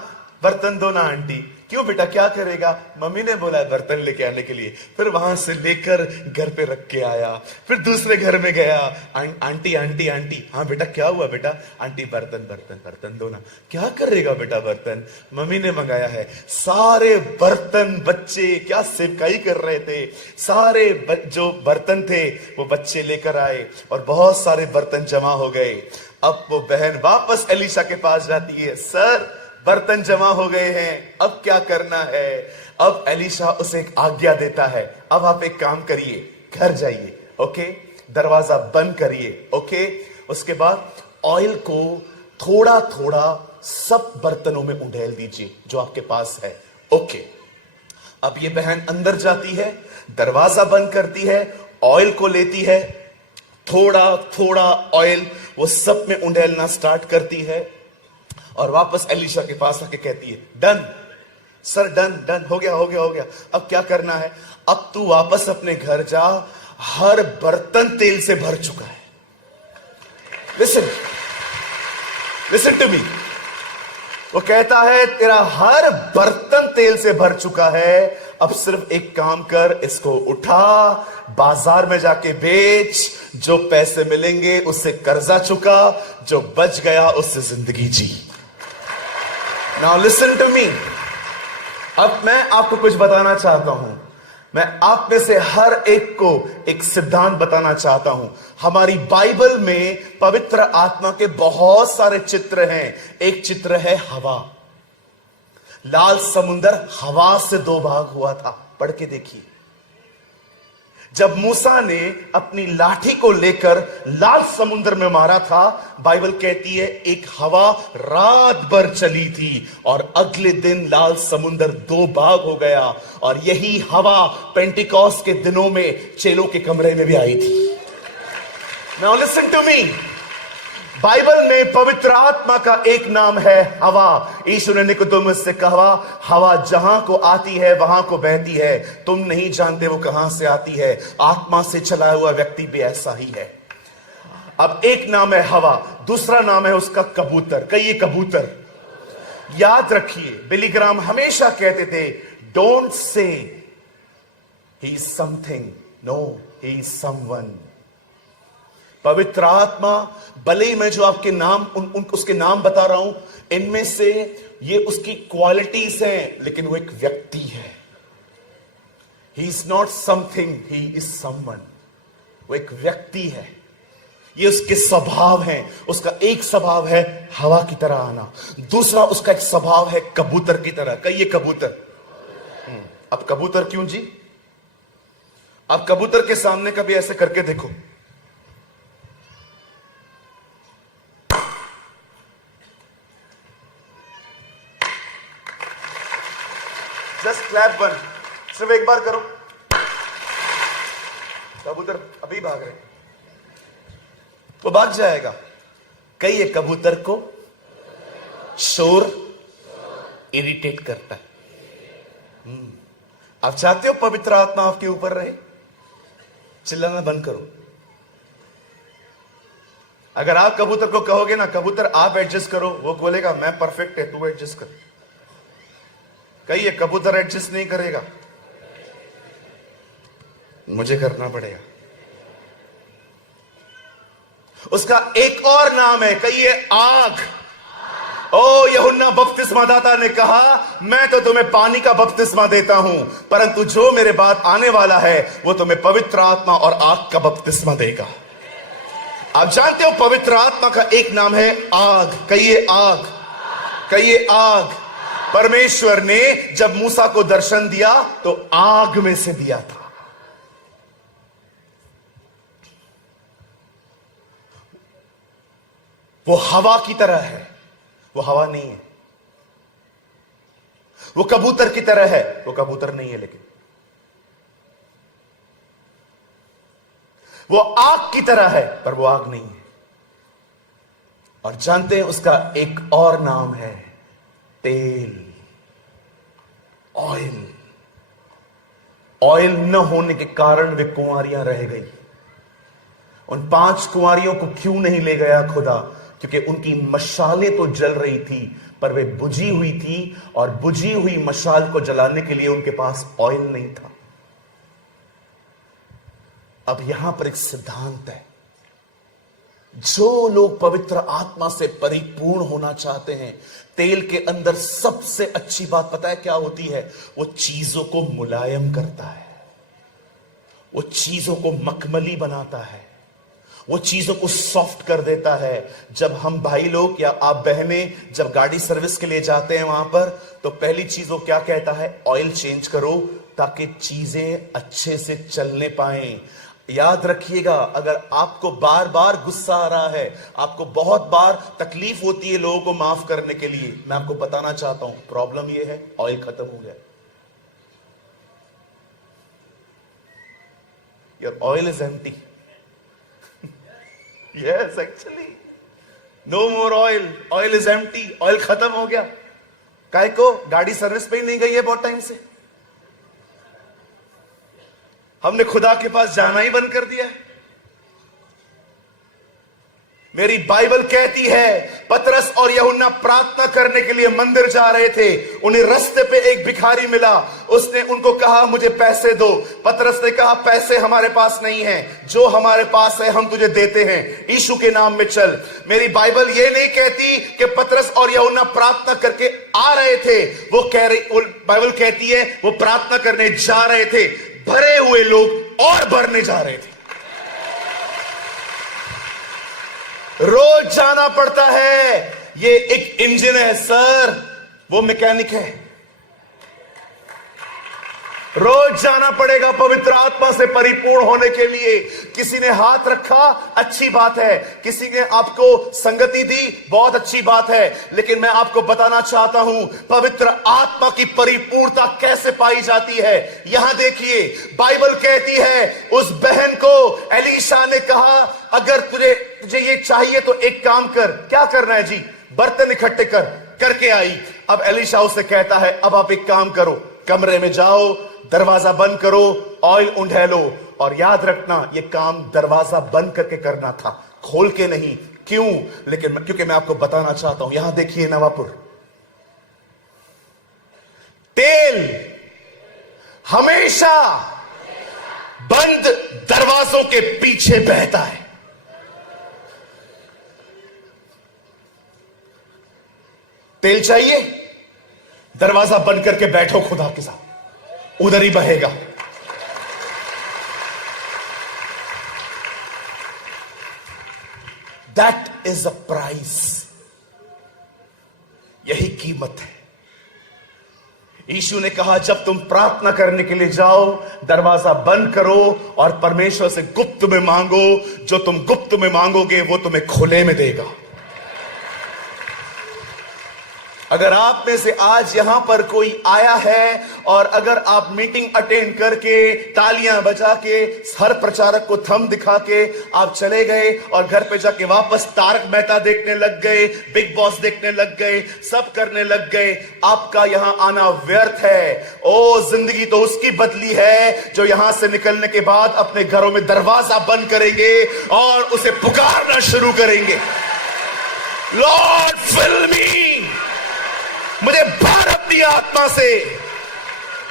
बर्तन दो ना आंटी। क्यों बेटा, क्या करेगा? मम्मी ने बोला है बर्तन लेके आने के लिए। फिर वहां से लेकर घर पे रख के आया, फिर दूसरे घर में गया, आंटी आंटी आंटी हाँ बेटा क्या हुआ बेटा? आंटी बर्तन बर्तन बर्तन दो ना। क्या करेगा बेटा बर्तन? मम्मी ने मंगाया है। सारे बर्तन बच्चे क्या सेवकाई कर रहे थे, सारे जो बर्तन थे वो बच्चे लेकर आए और बहुत सारे बर्तन जमा हो गए। अब वो बहन वापस एलीशा के पास जाती है, सर बर्तन जमा हो गए हैं, अब क्या करना है? अब एलीशा उसे एक आज्ञा देता है, अब आप एक काम करिए, घर जाइए, ओके, दरवाजा बंद करिए, ओके। उसके बाद ऑयल को थोड़ा थोड़ा सब बर्तनों में उंडेल दीजिए जो आपके पास है, ओके। अब ये बहन अंदर जाती है, दरवाजा बंद करती है, ऑयल को लेती है, थोड़ा थोड़ा ऑयल वो सब में उंडेलना स्टार्ट करती है और वापस एलीशा के पास आके कहती है, डन सर, डन डन, हो गया हो गया हो गया। अब क्या करना है? अब तू वापस अपने घर जा, हर बर्तन तेल से भर चुका है। Listen listen to me. वो कहता है तेरा हर बर्तन तेल से भर चुका है, अब सिर्फ एक काम कर, इसको उठा, बाजार में जाके बेच, जो पैसे मिलेंगे उससे कर्जा चुका, जो बच गया उससे जिंदगी जी। Now listen to me. अब मैं आपको कुछ बताना चाहता हूं। मैं आप में से हर एक को एक सिद्धांत बताना चाहता हूं। हमारी बाइबल में पवित्र आत्मा के बहुत सारे चित्र हैं। एक चित्र है हवा। लाल समुंदर हवा से 2 भाग हुआ था, पढ़ के देखिए। जब मूसा ने अपनी लाठी को लेकर लाल समुद्र में मारा था, बाइबल कहती है एक हवा रात भर चली थी और अगले दिन लाल समुद्र 2 भाग हो गया। और यही हवा पेंटिकॉस्ट के दिनों में चेलों के कमरे में भी आई थी। Now listen to me, Bible में पवित्र आत्मा का एक नाम है हवा। यीशु ने निकोदेमुस से कहा, हवा जहां को आती है वहां को बहती है, तुम नहीं जानते वो कहां से आती है। आत्मा से चला हुआ व्यक्ति भी ऐसा ही है। अब एक नाम है हवा, दूसरा नाम है उसका कबूतर। कहिए कबूतर। याद रखिए, बिली ग्राम हमेशा कहते थे, don't say he is something, no he is someone. पवित्र आत्मा, भले ही मैं जो आपके नाम उसके नाम बता रहा हूं, इनमें से ये उसकी क्वालिटीज हैं, लेकिन वो एक व्यक्ति है। He is not something, he is someone. वो एक व्यक्ति है। ये उसके स्वभाव हैं। उसका एक स्वभाव है हवा की तरह आना, दूसरा उसका एक स्वभाव है कबूतर की तरह। कहिए कबूतर। अब कबूतर क्यों जी? अब कबूतर के सामने कभी ऐसे करके देखो, जस्ट क्लैप वन, सिर्फ एक बार करो। कबूतर अभी भाग रहे, वो भाग जाएगा। कई कबूतर को शोर इरिटेट करता है। आप चाहते हो पवित्र आत्मा आपके ऊपर रहे? चिल्लाना बंद करो। अगर आप कबूतर को कहोगे ना, कबूतर आप एडजस्ट करो, वो बोलेगा मैं परफेक्ट है, तू एडजस्ट कर। कहिए कबूतर एडजस्ट नहीं करेगा, मुझे करना पड़ेगा। उसका एक और नाम है, कहिए आग। ओ यूहन्ना बपतिस्मादाता ने कहा, मैं तो तुम्हें पानी का बपतिस्मा देता हूं, परंतु जो मेरे बाद आने वाला है वो तुम्हें पवित्र आत्मा और आग का बपतिस्मा देगा। आप जानते हो पवित्र आत्मा का एक नाम है आग। कहिए आग, कहिए आग। परमेश्वर ने जब मूसा को दर्शन दिया तो आग में से दिया था। वो हवा की तरह है, वो हवा नहीं है। वो कबूतर की तरह है, वो कबूतर नहीं है। लेकिन वो आग की तरह है, पर वो आग नहीं है। और जानते हैं उसका एक और नाम है तेल, ऑयल। ऑयल न होने के कारण वे कुंवारियां रह गई। उन 5 कुंवारियों को क्यों नहीं ले गया खुदा? क्योंकि उनकी मशालें तो जल रही थी, पर वे बुझी हुई थी, और बुझी हुई मशाल को जलाने के लिए उनके पास ऑयल नहीं था। अब यहां पर एक सिद्धांत है, जो लोग पवित्र आत्मा से परिपूर्ण होना चाहते हैं, तेल के अंदर सबसे अच्छी बात पता है क्या होती है? वो चीजों को मुलायम करता है, वो चीजों को मखमली बनाता है, वो चीजों को सॉफ्ट कर देता है। जब हम भाई लोग या आप बहनें जब गाड़ी सर्विस के लिए जाते हैं वहां पर, तो पहली चीज वो क्या कहता है? ऑयल चेंज करो ताकि चीजें अच्छे से चलने पाएं। याद रखिएगा, अगर आपको बार बार गुस्सा आ रहा है, आपको बहुत बार तकलीफ होती है लोगों को माफ करने के लिए, मैं आपको बताना चाहता हूं प्रॉब्लम यह है, ऑयल खत्म हो गया। Your oil is empty. Yes, actually no more oil, oil is empty. Oil खत्म हो गया। काहे को? गाड़ी सर्विस पे ही नहीं गई है बहुत टाइम से। हमने खुदा के पास जाना ही बंद कर दिया है। मेरी बाइबल कहती है पतरस और यूहन्ना प्रार्थना करने के लिए मंदिर जा रहे थे। उन्हें रास्ते पे एक भिखारी मिला, उसने उनको कहा मुझे पैसे दो। पतरस ने कहा पैसे हमारे पास नहीं है, जो हमारे पास है हम तुझे देते हैं, यीशु के नाम में चल। मेरी बाइबल ये नहीं कहती कि पतरस और यूहन्ना प्रार्थना करके आ रहे थे, वो बाइबल कहती है वो प्रार्थना करने जा रहे थे। भरे हुए लोग और भरने जा रहे थे। रोज जाना पड़ता है। ये एक इंजन है सर, वो मैकेनिक है। रोज जाना पड़ेगा पवित्र आत्मा से परिपूर्ण होने के लिए। किसी ने हाथ रखा, अच्छी बात है, किसी ने आपको संगति दी, बहुत अच्छी बात है, लेकिन मैं आपको बताना चाहता हूं पवित्र आत्मा की परिपूर्णता कैसे पाई जाती है। यहां देखिए, बाइबल कहती है उस बहन को एलीशा ने कहा, अगर तुझे ये चाहिए तो एक काम कर। क्या करना है जी? बर्तन इकट्ठे करके आई। अब एलीशा उसे कहता है, अब आप एक काम करो, कमरे में जाओ, दरवाजा बंद करो, ऑयल उंडेलो, और याद रखना ये काम दरवाजा बंद करके करना था, खोल के नहीं। क्यों? क्योंकि मैं आपको बताना चाहता हूं। यहां देखिए नवापुर, तेल हमेशा बंद दरवाजों के पीछे बहता है। तेल चाहिए, दरवाजा बंद करके बैठो खुदा के साथ, उधर ही बहेगा। दैट इज अ प्राइस, यही कीमत है। यीशु ने कहा, जब तुम प्रार्थना करने के लिए जाओ, दरवाजा बंद करो और परमेश्वर से गुप्त में मांगो। जो तुम गुप्त में मांगोगे वो तुम्हें खुले में देगा। अगर आप में से आज यहां पर कोई आया है और अगर आप मीटिंग अटेंड करके तालियां बजा के हर प्रचारक को थंब दिखा के आप चले गए और घर पे जाके वापस तारक मेहता देखने लग गए, बिग बॉस देखने लग गए, सब करने लग गए, आपका यहां आना व्यर्थ है। ओ, जिंदगी तो उसकी बदली है जो यहां से निकलने के बाद अपने घरों में दरवाजा बंद करेंगे और उसे पुकारना शुरू करेंगे, लॉर्ड फिल मी, मुझे भर अपनी आत्मा से।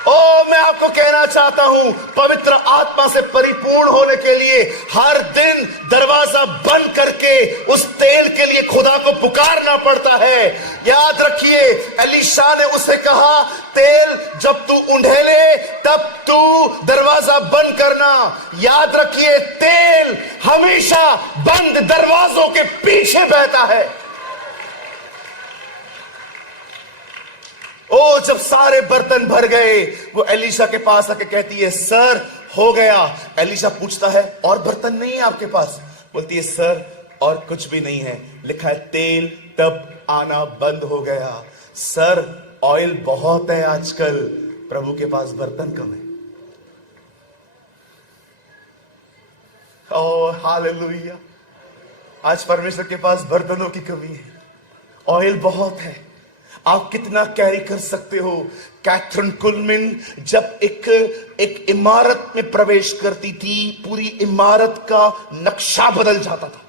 ओ, मैं आपको कहना चाहता हूं, पवित्र आत्मा से परिपूर्ण होने के लिए हर दिन दरवाजा बंद करके उस तेल के लिए खुदा को पुकारना पड़ता है। याद रखिए, एलीशा ने उसे कहा, तेल जब तू उंडेले तब तू दरवाजा बंद करना। याद रखिए, तेल हमेशा बंद दरवाजों के पीछे बहता है। ओ, जब सारे बर्तन भर गए, वो एलीशा के पास आके कहती है, सर हो गया। एलीशा पूछता है, और बर्तन नहीं है आपके पास? बोलती है, सर और कुछ भी नहीं है, लिखा है तेल तब आना बंद हो गया। सर, ऑयल बहुत है आजकल, प्रभु के पास बर्तन कम है। ओ हालेलुया, आज परमेश्वर के पास बर्तनों की कमी है, ऑयल बहुत है। आप कितना कैरी कर सकते हो? कैथरीन कुलमिन जब एक इमारत में प्रवेश करती थी, पूरी इमारत का नक्शा बदल जाता था।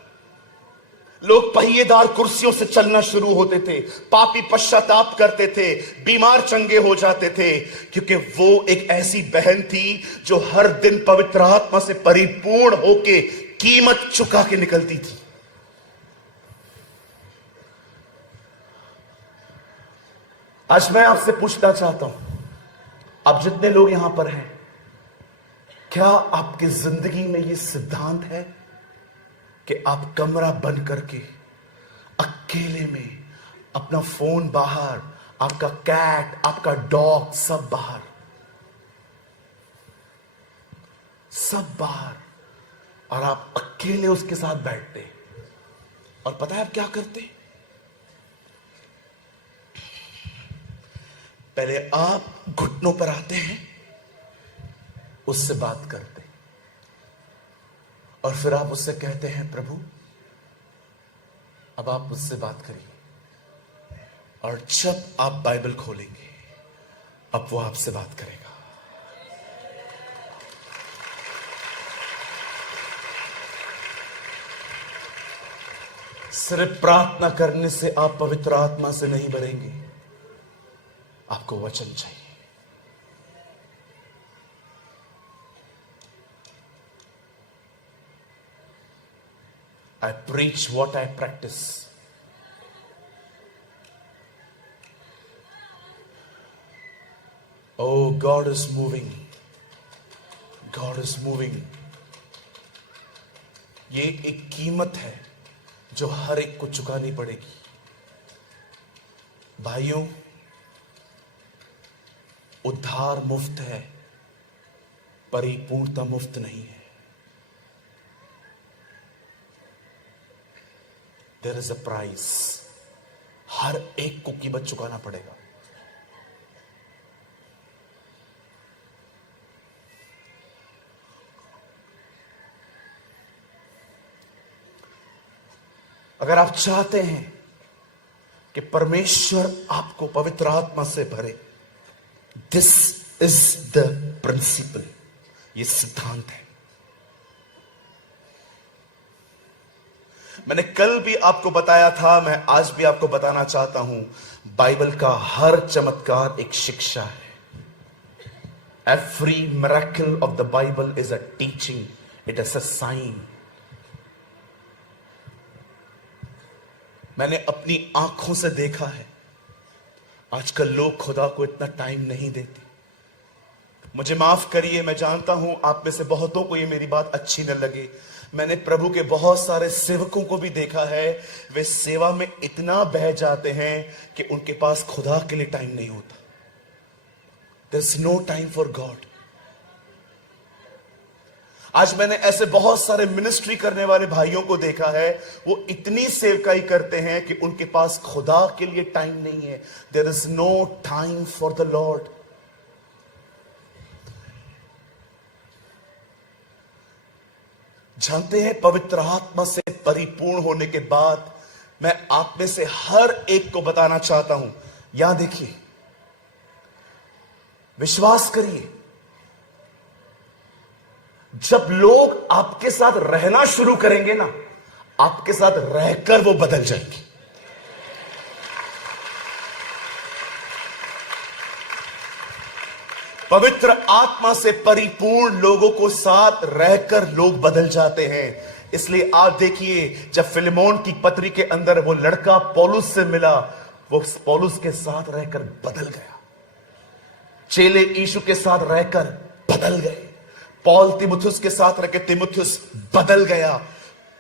लोग पहिएदार कुर्सियों से चलना शुरू होते थे, पापी पश्चाताप करते थे, बीमार चंगे हो जाते थे, क्योंकि वो एक ऐसी बहन थी जो हर दिन पवित्र आत्मा से परिपूर्ण होके कीमत चुका के निकलती थी। आज मैं आपसे पूछना चाहता हूं, आप जितने लोग यहां पर हैं, क्या आपकी जिंदगी में यह सिद्धांत है कि आप कमरा बंद करके अकेले में, अपना फोन बाहर, आपका कैट, आपका डॉग सब बाहर, और आप अकेले उसके साथ बैठते, और पता है आप क्या करते? पहले आप घुटनों पर आते हैं, उससे बात करते, और फिर आप उससे कहते हैं, प्रभु अब आप मुझसे बात करिए। और जब आप बाइबल खोलेंगे, अब वो आपसे बात करेगा। सिर्फ प्रार्थना करने से आप पवित्र आत्मा से नहीं भरेंगे, आपको वचन चाहिए। I preach what I practice. Oh, God is moving. God is moving. ये एक कीमत है जो हर एक को चुकानी पड़ेगी। भाइयों, उद्धार मुफ्त है, परिपूर्णता मुफ्त नहीं है। देयर इज अ प्राइस, हर एक को कीमत चुकाना पड़ेगा। अगर आप चाहते हैं कि परमेश्वर आपको पवित्र आत्मा से भरे, दिस इज द प्रिंसिपल, ये सिद्धांत है। मैंने कल भी आपको बताया था, मैं आज भी आपको बताना चाहता हूं, बाइबल का हर चमत्कार एक शिक्षा है। Every miracle of the Bible is a teaching, it is a sign. मैंने अपनी आंखों से देखा है, आजकल लोग खुदा को इतना टाइम नहीं देते। मुझे माफ करिए, मैं जानता हूं आप में से बहुतों को ये मेरी बात अच्छी न लगे। मैंने प्रभु के बहुत सारे सेवकों को भी देखा है, वे सेवा में इतना बह जाते हैं कि उनके पास खुदा के लिए टाइम नहीं होता। There is no time for God. आज मैंने ऐसे बहुत सारे मिनिस्ट्री करने वाले भाइयों को देखा है, वो इतनी सेवकाई करते हैं कि उनके पास खुदा के लिए टाइम नहीं है। There is no time for the lord. जानते हैं, पवित्र आत्मा से परिपूर्ण होने के बाद मैं आप में से हर एक को बताना चाहता हूं, यहां देखिए, विश्वास करिए, जब लोग आपके साथ रहना शुरू करेंगे ना, आपके साथ रहकर वो बदल जाएंगे। पवित्र आत्मा से परिपूर्ण लोगों को साथ रहकर लोग बदल जाते हैं। इसलिए आप देखिए, जब फिलेमोन की पत्री के अंदर वो लड़का पौलुस से मिला, वो पौलुस के साथ रहकर बदल गया। चेले यीशु के साथ रहकर बदल गए। पौल तिमुथियुस के साथ रहकर तिमुथियुस बदल गया।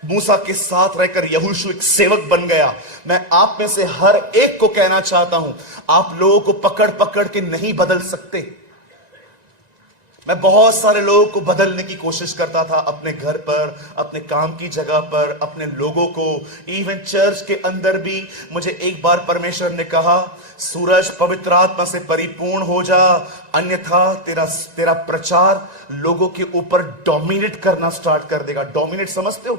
मूसा के साथ रहकर यहोशू एक सेवक बन गया। मैं आप में से हर एक को कहना चाहता हूं, आप लोगों को पकड़ पकड़ के नहीं बदल सकते। मैं बहुत सारे लोगों को बदलने की कोशिश करता था, अपने घर पर, अपने काम की जगह पर, अपने लोगों को, इवन चर्च के अंदर भी। मुझे एक बार परमेश्वर ने कहा, सूरज पवित्र आत्मा से परिपूर्ण हो जा, अन्यथा तेरा प्रचार लोगों के ऊपर डोमिनेट करना स्टार्ट कर देगा। डोमिनेट समझते हो?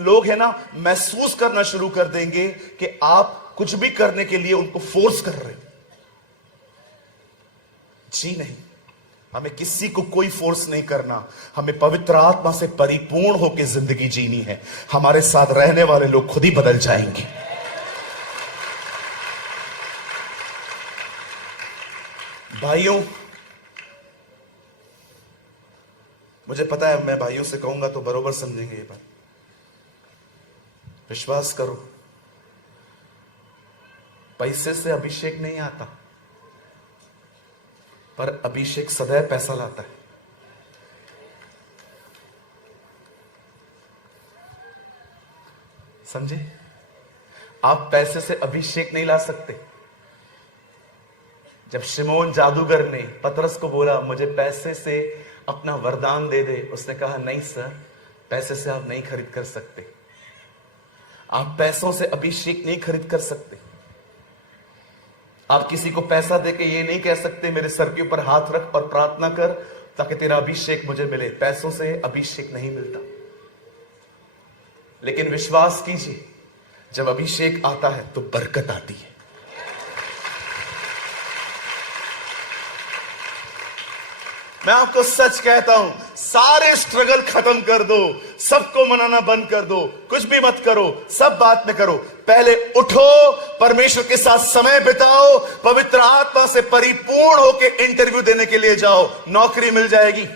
लोग है ना, महसूस करना शुरू कर देंगे कि आप कुछ भी करने के लिए उनको फोर्स कर रहे हो। जी नहीं, हमें किसी को कोई फोर्स नहीं करना। हमें पवित्र आत्मा से परिपूर्ण होकर जिंदगी जीनी है। हमारे साथ रहने वाले लोग खुद ही बदल जाएंगे। भाइयों, मुझे पता है मैं भाइयों से कहूंगा तो बरोबर समझेंगे ये बात। विश्वास करो, पैसे से अभिषेक नहीं आता, पर अभिषेक सदैव पैसा लाता है। समझे? आप पैसे से अभिषेक नहीं ला सकते। जब शिमोन जादूगर ने पतरस को बोला, मुझे पैसे से अपना वरदान दे दे, उसने कहा, नहीं सर, पैसे से आप नहीं खरीद कर सकते। आप पैसों से अभिषेक नहीं खरीद कर सकते। आप किसी को पैसा देके ये नहीं कह सकते, मेरे सर के ऊपर हाथ रख और प्रार्थना कर ताकि तेरा अभिषेक मुझे मिले। पैसों से अभिषेक नहीं मिलता। लेकिन विश्वास कीजिए, जब अभिषेक आता है तो बरकत आती है। मैं आपको सच कहता हूं, सारे स्ट्रगल खत्म कर दो, सबको मनाना बंद कर दो, कुछ भी मत करो, सब बात में करो। पहले उठो, परमेश्वर के साथ समय बिताओ, पवित्र आत्मा से परिपूर्ण होकर इंटरव्यू देने के लिए जाओ, नौकरी मिल जाएगी।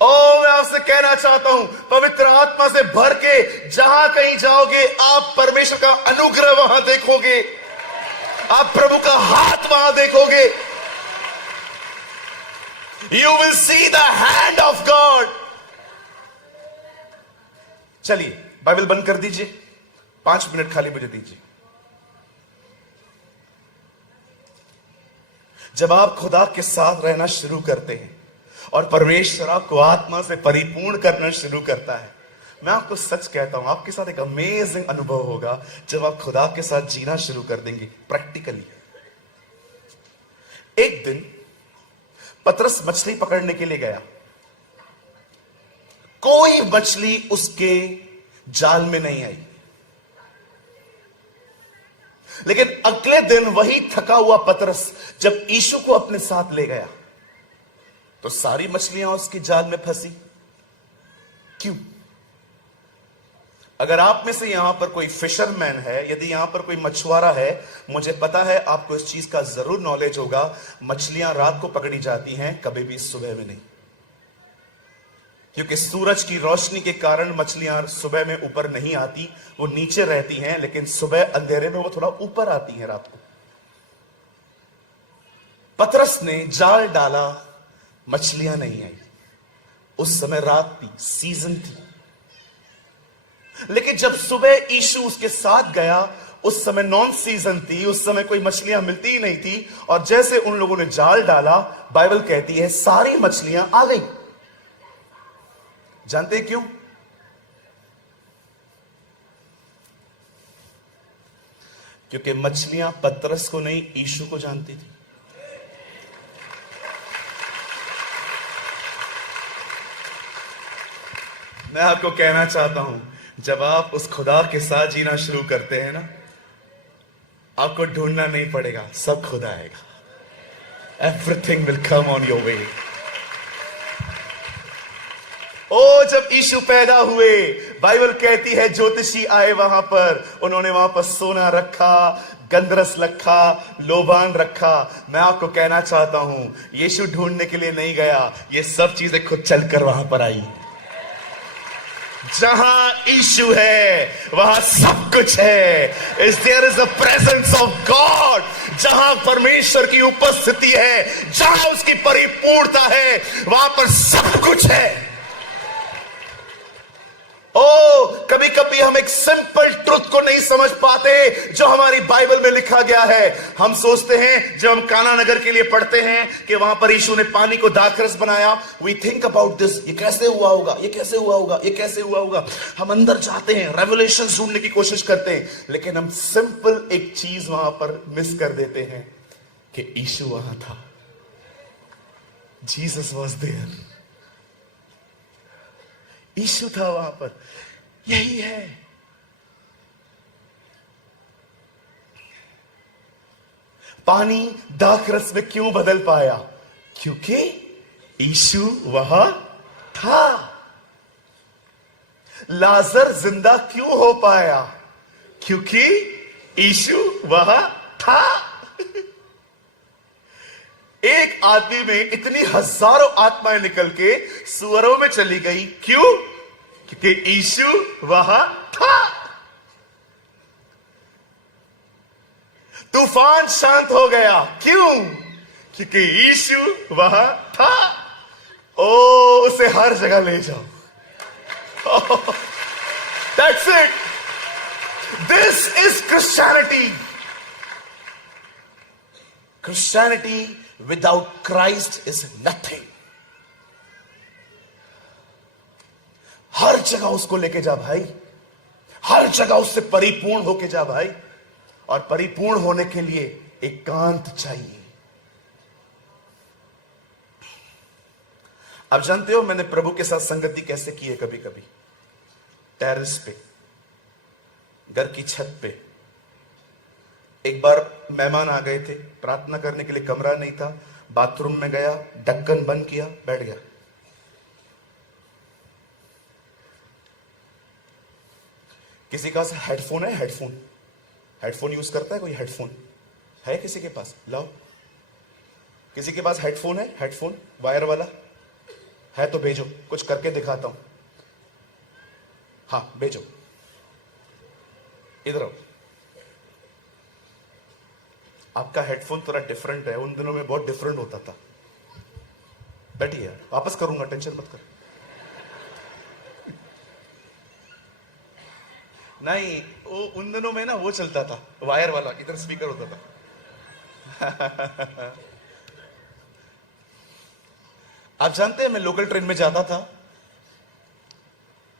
मैं आपसे कहना चाहता हूं, पवित्र आत्मा से भर के जहां कहीं जाओगे, आप परमेश्वर का अनुग्रह वहां देखोगे, आप प्रभु का हाथ वहां देखोगे। You will see the hand of God. चलिए, बाइबल बंद कर दीजिए, 5 मिनट खाली मुझे दीजिए। जब आप खुदा के साथ रहना शुरू करते हैं और परमेश्वर आपको आत्मा से परिपूर्ण करना शुरू करता है, मैं आपको सच कहता हूं, आपके साथ एक अमेजिंग अनुभव होगा जब आप खुदा के साथ जीना शुरू कर देंगे प्रैक्टिकली। एक दिन पतरस मछली पकड़ने के लिए गया। कोई मछली उसके जाल में नहीं आई, लेकिन अगले दिन वही थका हुआ पतरस जब यीशु को अपने साथ ले गया तो सारी मछलियां उसके जाल में फंसी। क्यों? अगर आप में से यहां पर कोई फिशरमैन है, यदि यहां पर कोई मछुआरा है, मुझे पता है आपको इस चीज का जरूर नॉलेज होगा, मछलियां रात को पकड़ी जाती हैं, कभी भी सुबह में नहीं। क्योंकि सूरज की रोशनी के कारण मछलियां सुबह में ऊपर नहीं आती, वो नीचे रहती हैं, लेकिन सुबह अंधेरे में वो थोड़ा ऊपर आती हैं रात को। पतरस ने जाल डाला, मछलियां नहीं आई। उस समय रात थी, सीजन थी। लेकिन जब सुबह यीशु उसके साथ गया, उस समय नॉन सीजन थी, उस समय कोई मछलियां मिलती ही नहीं थी। और जैसे उन लोगों ने जाल डाला, बाइबल कहती है सारी मछलियां आ गई। जानते क्यों? क्योंकि मछलियां पतरस को नहीं, यीशु को जानती थी। मैं आपको कहना चाहता हूं, जब आप उस खुदा के साथ जीना शुरू करते हैं ना, आपको ढूंढना नहीं पड़ेगा, सब खुद आएगा। Everything will come on your way. ओ जब यीशु पैदा हुए, बाइबल कहती है ज्योतिषी आए वहां पर, उन्होंने वहां पर सोना रखा, गंधरस रखा, लोबान रखा। मैं आपको कहना चाहता हूं, यीशु ढूंढने के लिए नहीं गया, ये सब चीजें खुद चलकर वहां पर आई। जहां यीशु है वहां सब कुछ है। There is a presence of God. जहां परमेश्वर की उपस्थिति है, जहां उसकी परिपूर्णता है, वहां पर सब कुछ है। कभी कभी हम एक सिंपल ट्रुथ को नहीं समझ पाते जो हमारी बाइबल में लिखा गया है। हम सोचते हैं, जब हम काना नगर के लिए पढ़ते हैं कि वहां पर यीशु ने पानी को दाखरस बनाया, वी थिंक अबाउट दिस, ये कैसे हुआ होगा, ये कैसे हुआ होगा, ये कैसे हुआ होगा। हम अंदर जाते हैं, रेवलेशन ढूंढने की कोशिश करते हैं, लेकिन हम सिंपल एक चीज वहां पर मिस कर देते हैं कि यीशु वहां था। Jesus was there. यीशु था वहां पर। यही है। पानी दाखरस में क्यों बदल पाया? क्योंकि यीशु वहां था। लाजर जिंदा क्यों हो पाया? क्योंकि यीशु वहां था। एक आदमी में इतनी हजारों आत्माएं निकल के सुअरों में चली गई, क्यों? क्योंकि यीशु वहां था। तूफान शांत हो गया, क्यों? क्योंकि यीशु वहां था। ओ उसे हर जगह ले जाओ। That's it. This is Christianity. Christianity without Christ is nothing. हर जगह उसको लेके जा भाई, हर जगह उससे परिपूर्ण होके जा भाई। और परिपूर्ण होने के लिए एकांत चाहिए। अब जानते हो मैंने प्रभु के साथ संगति कैसे की है? कभी कभी टेरेस पे, घर की छत पे। एक बार मेहमान आ गए थे, प्रार्थना करने के लिए कमरा नहीं था, बाथरूम में गया, ढक्कन बंद किया, बैठ गया। किसी का हेडफोन है? हेडफोन यूज करता है कोई? हेडफोन है किसी के पास? लाओ। किसी के पास हेडफोन है? हेडफोन वायर वाला है तो भेजो, कुछ करके दिखाता हूं। हाँ भेजो, इधर आओ। आपका हेडफोन थोड़ा डिफरेंट है, उन दिनों में बहुत डिफरेंट होता था। बैठिए, वापस करूंगा, टेंशन मत कर। नहीं, वो उन दिनों में ना वो चलता था वायर वाला, इधर स्पीकर होता था। आप जानते हैं मैं लोकल ट्रेन में जाता था,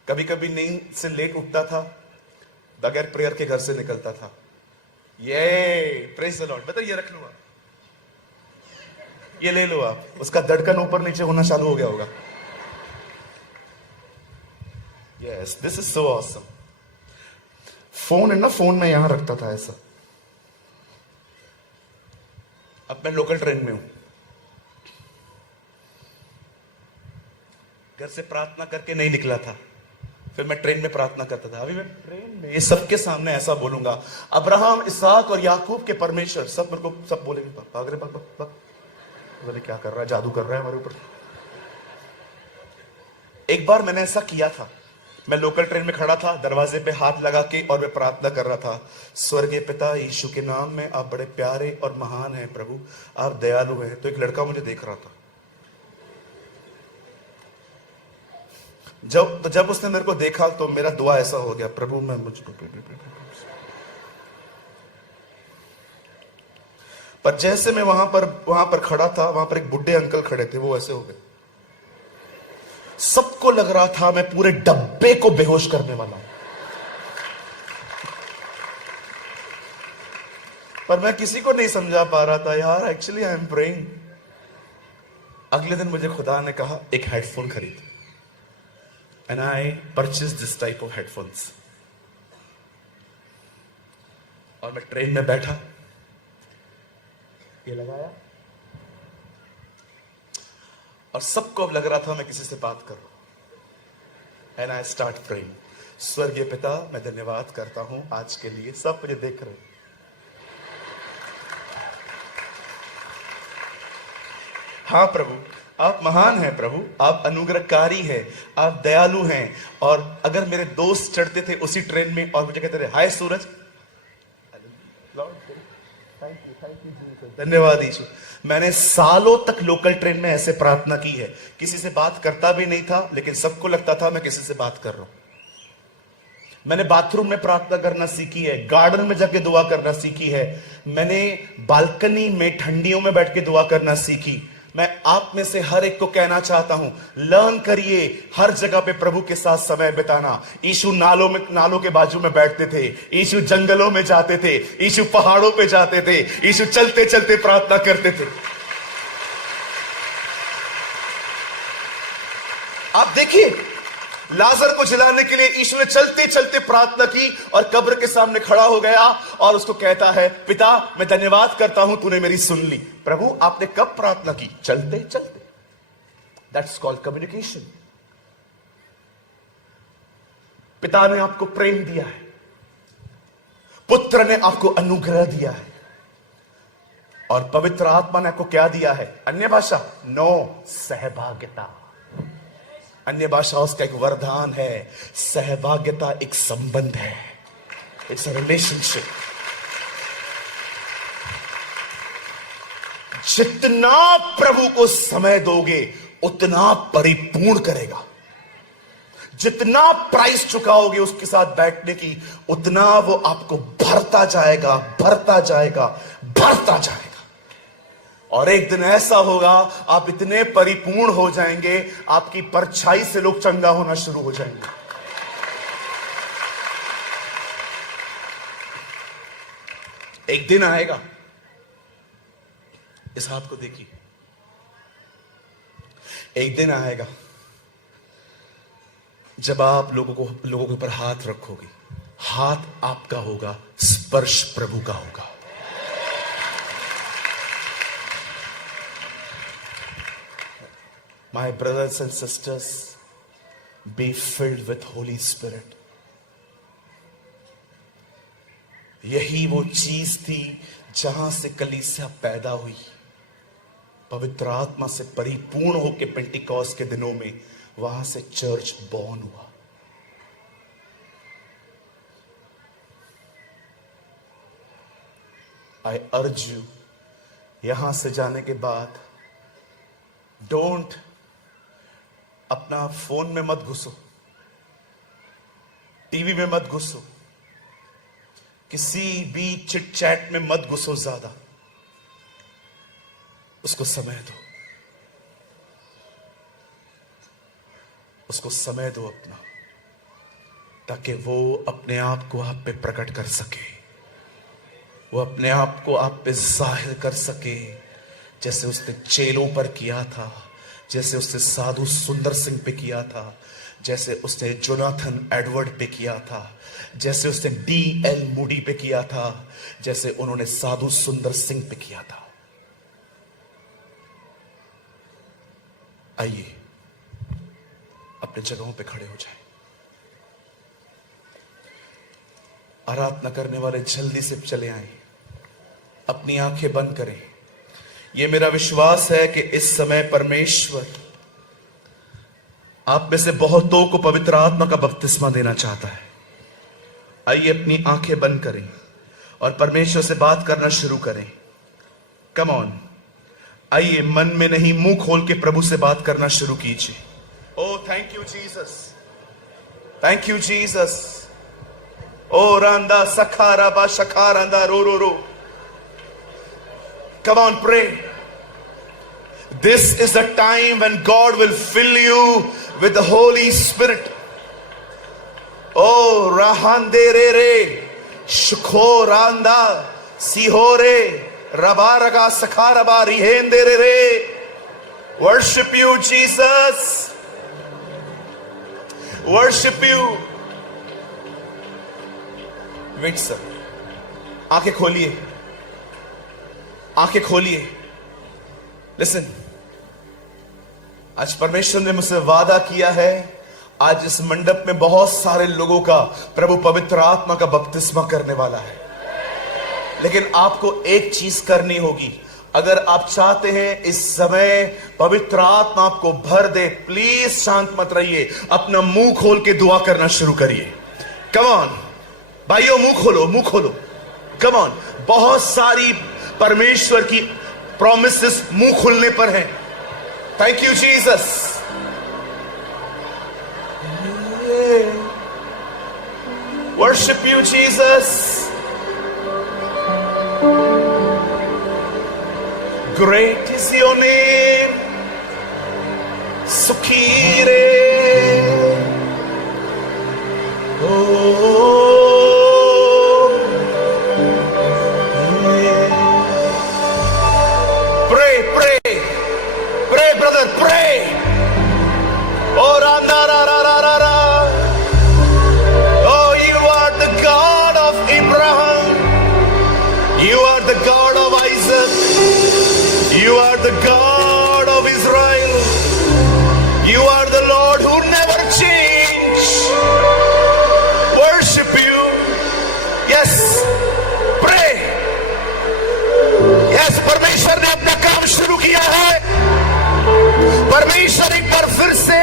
कभी कभी नींद से लेट उठता था, बगैर प्रेयर के घर से निकलता था। ये प्रेज द लॉर्ड। बताइए, ये रख लो आप, ये ले लो आप, उसका धड़कन ऊपर नीचे होना चालू हो गया होगा। Yes, this is so awesome. Phone है ना, फोन में यहां रखता था ऐसा। अब मैं लोकल ट्रेन में हूं, घर से प्रार्थना करके नहीं निकला था, फिर मैं ट्रेन में प्रार्थना करता था। अभी मैं ट्रेन में ये सबके सामने ऐसा बोलूंगा, अब्राहम, इसहाक और याकूब के परमेश्वर। सब मेरे को सब बोलेंगे, भाग रे भाग, बोले क्या कर रहा है, जादू कर रहा है हमारे ऊपर। एक बार मैंने ऐसा किया था, मैं लोकल ट्रेन में खड़ा था, दरवाजे पे हाथ लगा के, और मैं प्रार्थना कर रहा था, स्वर्गीय पिता यीशु के नाम में आप बड़े प्यारे और महान हैं प्रभु, आप दयालु हैं। तो एक लड़का मुझे देख रहा था। जब उसने मेरे को देखा तो मेरा दुआ ऐसा हो गया, प्रभु मैं मुझको। पर जैसे मैं वहां पर खड़ा था, वहां पर एक बुढ़े अंकल खड़े थे, वो ऐसे हो गए। सबको लग रहा था मैं पूरे डब्बे को बेहोश करने वाला हूं, पर मैं किसी को नहीं समझा पा रहा था, यार एक्चुअली आई एम प्रेइंग। अगले दिन मुझे खुदा ने कहा एक हेडफोन खरीद, and I purchase this type of headphones. और मैं ट्रेन में बैठा, ये लगाया, और सबको अब लग रहा था मैं किसी से बात कर रहा हूं। एंड आई स्टार्ट प्रेइंग, स्वर्गीय पिता मैं धन्यवाद करता हूं आज के लिए। सब मुझे देख रहे हैं। हाँ प्रभु, आप महान हैं प्रभु, आप अनुग्रहकारी हैं, आप दयालु हैं। और अगर मेरे दोस्त चढ़ते थे उसी ट्रेन में और मुझे कहते थे हाय सूरज, धन्यवाद यीशु। मैंने सालों तक लोकल ट्रेन में ऐसे प्रार्थना की है, किसी से बात करता भी नहीं था, लेकिन सबको लगता था मैं किसी से बात कर रहा हूं। मैंने बाथरूम में प्रार्थना करना सीखी है, गार्डन में जाके दुआ करना सीखी है, मैंने बालकनी में ठंडियों में बैठ के दुआ करना सीखी। मैं आप में से हर एक को कहना चाहता हूं, लर्न करिए हर जगह पे प्रभु के साथ समय बिताना। यीशु नालों के बाजू में बैठते थे, यीशु जंगलों में जाते थे, यीशु पहाड़ों पे जाते थे, यीशु चलते चलते प्रार्थना करते थे। आप देखिए, लाजर को जिलाने के लिए यीशु ने चलते चलते प्रार्थना की और कब्र के सामने खड़ा हो गया और उसको कहता है, पिता मैं धन्यवाद करता हूं तूने मेरी सुन ली। प्रभु आपने कब प्रार्थना की? चलते चलते। That's called communication. पिता ने आपको प्रेम दिया है, पुत्र ने आपको अनुग्रह दिया है, और पवित्र आत्मा ने आपको क्या दिया है? अन्य भाषा नो, सहभागिता। अन्य भाषा उसका एक वरदान है, सहभागिता एक संबंध है, इट्स अ रिलेशनशिप। जितना प्रभु को समय दोगे उतना परिपूर्ण करेगा, जितना प्राइस चुकाओगे उसके साथ बैठने की, उतना वो आपको भरता जाएगा, भरता जाएगा, भरता जाएगा। और एक दिन ऐसा होगा आप इतने परिपूर्ण हो जाएंगे, आपकी परछाई से लोग चंगा होना शुरू हो जाएंगे। एक दिन आएगा, इस हाथ को देखिए, एक दिन आएगा जब आप लोगों के ऊपर हाथ रखोगे, हाथ आपका होगा, स्पर्श प्रभु का होगा। My brothers and sisters, be filled with Holy Spirit. यही वो चीज थी जहां से कलीसिया पैदा हुई, पवित्र आत्मा से परिपूर्ण होकर पेंटिकॉस्ट के दिनों में वहां से चर्च बॉर्न हुआ। आई अर्ज यू, यहां से जाने के बाद डोंट अपना फोन में मत घुसो, टीवी में मत घुसो, किसी भी चिट चैट में मत घुसो ज्यादा। उसको समय दो, उसको समय दो अपना, ताकि वो अपने आप को आप पे प्रकट कर सके, वो अपने आप को आप पे जाहिर कर सके, जैसे उसने चेलों पर किया था, जैसे उसने साधु सुंदर सिंह पे किया था, जैसे उसने जोनाथन एडवर्ड पे किया था, जैसे उसने D.L. मूडी पे किया था, जैसे उन्होंने साधु सुंदर सिंह पे किया था। आइए अपने जगहों पे खड़े हो जाएं। आराधना करने वाले जल्दी से चले आए, अपनी आंखें बंद करें। यह मेरा विश्वास है कि इस समय परमेश्वर आप में से बहुतों को पवित्र आत्मा का बपतिस्मा देना चाहता है। आइए अपनी आंखें बंद करें और परमेश्वर से बात करना शुरू करें। कम ऑन, आइए मन में नहीं मुंह खोल के प्रभु से बात करना शुरू कीजिए। Oh thank you Jesus, thank you Jesus. ओ रांदा सखारा बा शखारांदा रो रो रो। Come on, pray. This is the time when God will fill you with the Holy Spirit. Oh, rahande re re, shukho randa, sihore, rabaraga sakharaba rihende re re. Worship you, Jesus. Worship you. Wait, sir. आंखें खोलिए, आंखें खोलिए। Listen, आज परमेश्वर ने मुझसे वादा किया है, आज इस मंडप में बहुत सारे लोगों का प्रभु पवित्र आत्मा का बपतिस्मा करने वाला है। लेकिन आपको एक चीज करनी होगी। अगर आप चाहते हैं इस समय पवित्र आत्मा आपको भर दे, प्लीज शांत मत रहिए, अपना मुंह खोल के दुआ करना शुरू करिए। कम ऑन भाइयों, मुंह खोलो, मुंह खोलो। कम ऑन, बहुत सारी परमेश्वर की प्रॉमिसेस मुंह खुलने पर हैं। Thank you Jesus. Worship you Jesus. Great is your name. सुखी रे the God of Israel. You are the Lord who never change. Worship you. Yes. Pray. Yes, परमेश्वर ने अपना काम शुरू किया है। परमेश्वर एक बार फिर से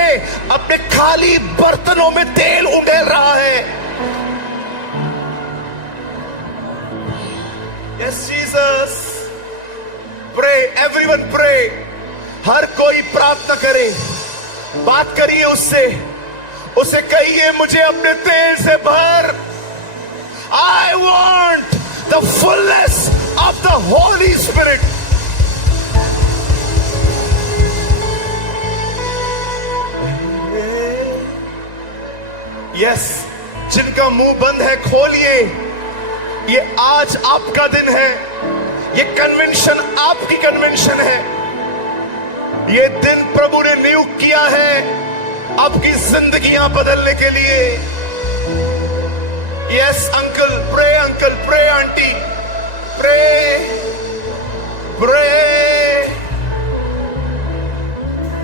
अपने खाली बर्तनों में तेल उड़ेल रहा है। Yes, Jesus. Pray, everyone pray. हर कोई प्रार्थना करे, बात करिए उससे, उसे कहिए मुझे अपने तेल से भर। I want the fullness of the Holy Spirit. Yes, जिनका मुंह बंद है खोलिए। ये आज आपका दिन है। ये कन्वेंशन आपकी कन्वेंशन है। ये दिन प्रभु ने नियुक्त किया है आपकी जिंदगियां बदलने के लिए। Yes uncle pray, auntie pray,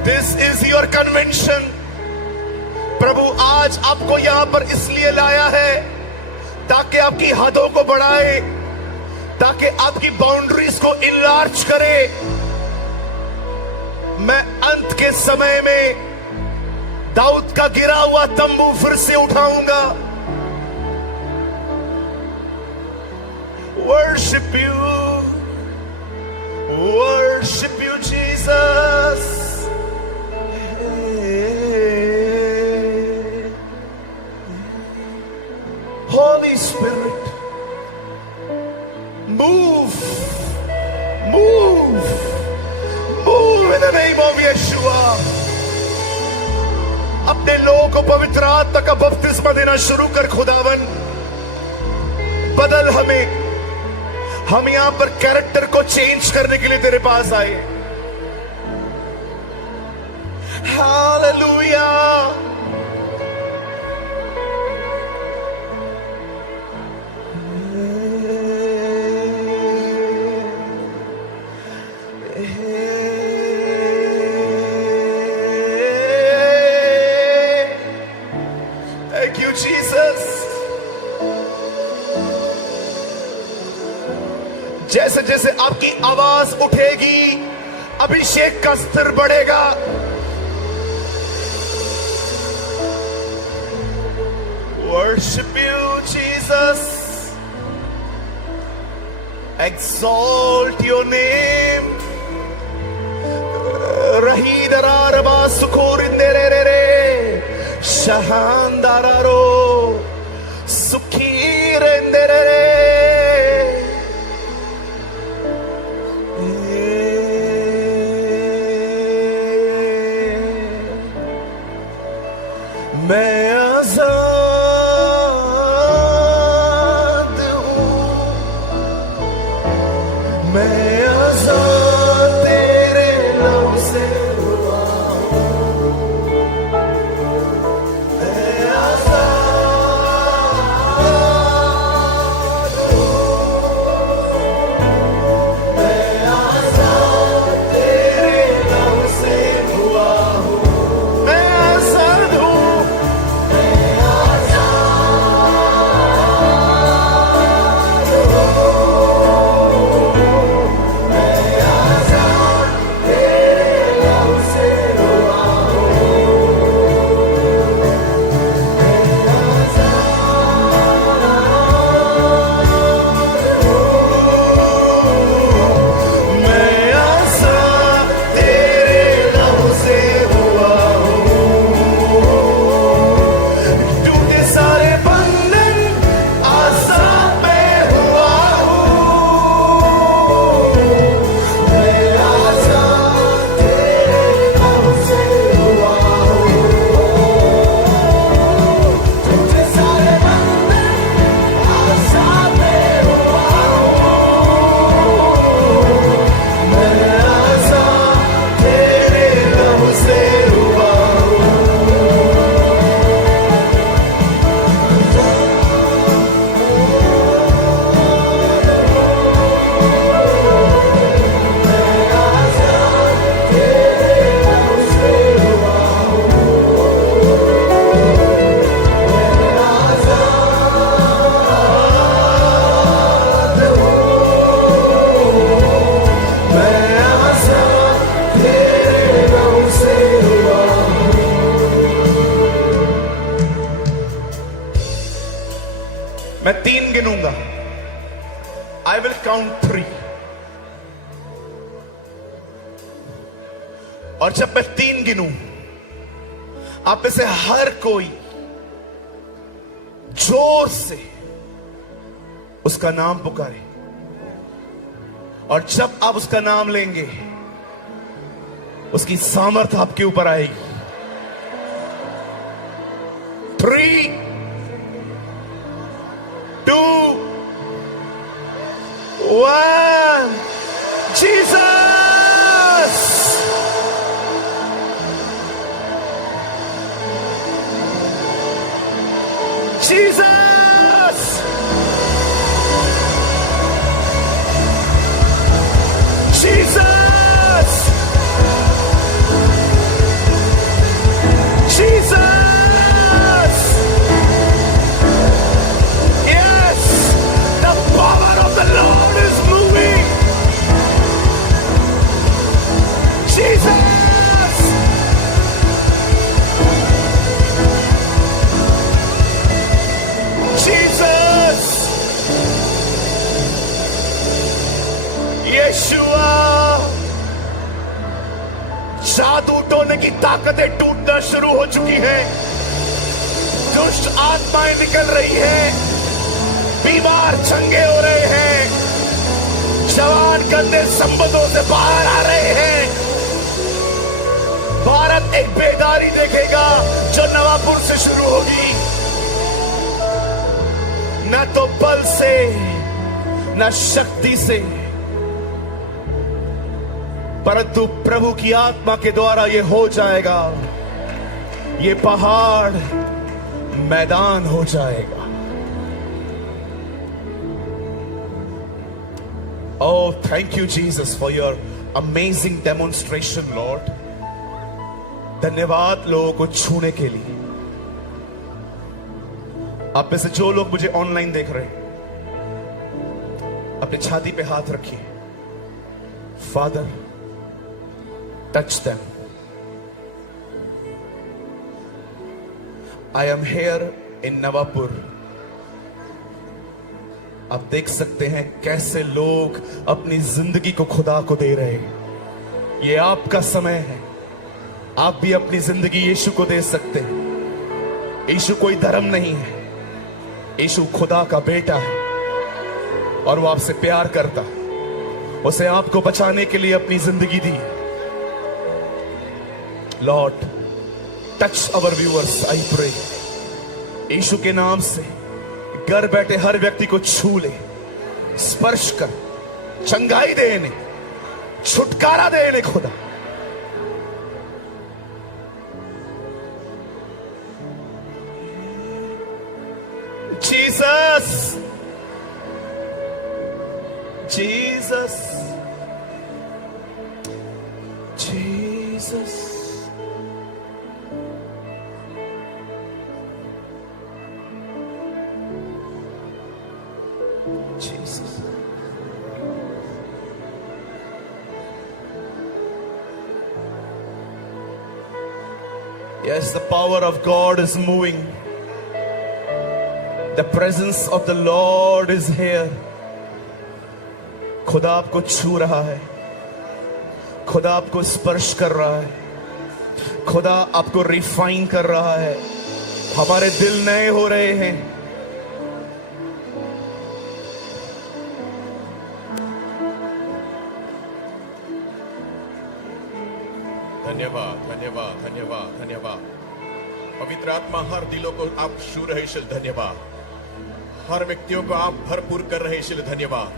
this is your convention. प्रभु आज आपको यहां पर इसलिए लाया है ताकि आपकी हदों को बढ़ाए, ताकि आपकी बाउंड्रीज को इनलार्ज करे। मैं अंत के समय में दाऊद का गिरा हुआ तंबू फिर से उठाऊंगा। Worship you Jesus. Holy Spirit, move in the name of Yeshua. अपने लोगों को पवित्र आत्मा का बपतिस्मा देना शुरू कर खुदावन। बदल हमें। हम यहां पर कैरेक्टर को चेंज करने के लिए तेरे पास आए। हालेलुया। Thank you, Jesus. जैसे जैसे आपकी आवाज उठेगी, अभिषेक का स्तर बढ़ेगा। Worship you, Jesus. Exalt your name. Rahidararaba sukorinderere. Shahandararo. Sukirenderere. मैं आजाद हूँ, मैं आजाद तेरे लहू से हुआ हूँ। मैं आजाद हूँ, मैं आजाद तेरे लहू से हुआ हूँ। मैं आजाद हूँ, मैं 3 गिनूंगा। I will count 3। और जब मैं 3 गिनूं, आप में से हर कोई जोर से उसका नाम पुकारे। और जब आप उसका नाम लेंगे, उसकी सामर्थ आपके ऊपर आएगी। 3, 2, 1, Jesus! Jesus! Jesus! Jesus! Yes! The power of the Lord is moving! Jesus! Jesus! यीशुआ, जादू टोने की ताकतें टूटना शुरू हो चुकी हैं। दुष्ट आत्माएं निकल रही हैं, बीमार चंगे हो रहे हैं, जवान गंदे संबंधों से बाहर आ रहे हैं। भारत एक बेदारी देखेगा जो नवापुर से शुरू होगी, न तो बल से न शक्ति से, परंतु प्रभु की आत्मा के द्वारा ये हो जाएगा। ये पहाड़ मैदान हो जाएगा। Oh, thank you, Jesus, for your amazing demonstration, Lord. धन्यवाद लोगों को छूने के लिए। आप में से जो लोग मुझे ऑनलाइन देख रहे हैं, अपनी छाती पे हाथ रखिए। Father, touch them. I am here in Navapur. आप देख सकते हैं कैसे लोग अपनी जिंदगी को खुदा को दे रहे हैं। ये आपका समय है। आप भी अपनी जिंदगी यीशु को दे सकते हैं। यीशु कोई धर्म नहीं है। यीशु खुदा का बेटा है और वो आपसे प्यार करता है। उसे आपको बचाने के लिए अपनी जिंदगी दी। Lord, touch our viewers, I pray. यीशु के नाम से घर बैठे हर व्यक्ति को छू ले, स्पर्श कर, चंगाई दे इन्हें, छुटकारा दे इन्हें खुदा। Jesus, Jesus, Jesus. Jesus. Yes, the power of God is moving. The presence of the Lord is here. खुदा आपको छू रहा है। खुदा आपको स्पर्श कर रहा है। खुदा आपको रिफाइन कर रहा है। हमारे दिल नए हो रहे हैं। धन्यवाद, धन्यवाद, धन्यवाद, धन्यवाद। पवित्र आत्मा हर दिलों को आप छू रहे, इसलिए धन्यवाद। हर व्यक्तियों को आप भरपूर कर रहे, इसलिए धन्यवाद।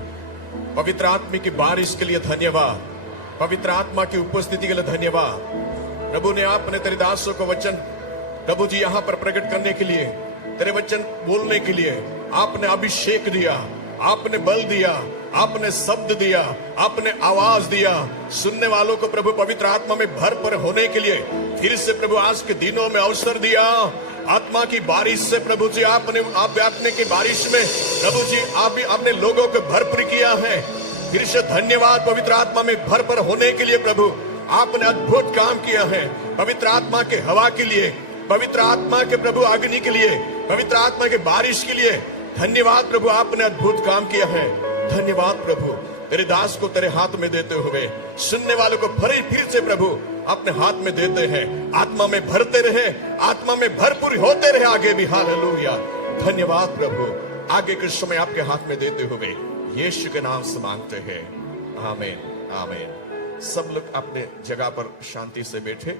पवित्र आत्मा की बारिश के लिए धन्यवाद। पवित्र आत्मा की उपस्थिति के लिए धन्यवाद। प्रभु ने आपने तेरे दासों को वचन प्रभु जी यहाँ पर प्रकट करने के लिए, तेरे वचन बोलने के लिए आपने अभिषेक दिया, आपने बल दिया, आपने शब्द दिया, आपने आवाज दिया। सुनने वालों को प्रभु पवित्र आत्मा में भरपूर होने के लिए फिर से प्रभु आज के दिनों में अवसर दिया। आत्मा की बारिश से प्रभु जी आपने की बारिश में प्रभु जी आपने लोगों को भरपूर किया है। फिर से धन्यवाद। पवित्र आत्मा में भरपूर होने के लिए प्रभु आपने अद्भुत काम किया है। पवित्र आत्मा के हवा के लिए, पवित्र आत्मा के प्रभु अग्नि के लिए, पवित्र आत्मा के बारिश के लिए धन्यवाद प्रभु। आपने अद्भुत काम किया है। धन्यवाद प्रभु। तेरे दास को तेरे हाथ में देते हुए सुनने वालों को फिर से प्रभु अपने हाथ में देते हैं। आत्मा में भरते रहे, आत्मा में भरपूर होते रहे आगे भी। हालेलुया। धन्यवाद प्रभु। आगे के समय आपके हाथ में देते हुए यीशु के नाम से मांगते हैं। आमीन, आमीन। सब लोग अपने जगह पर शांति से बैठे।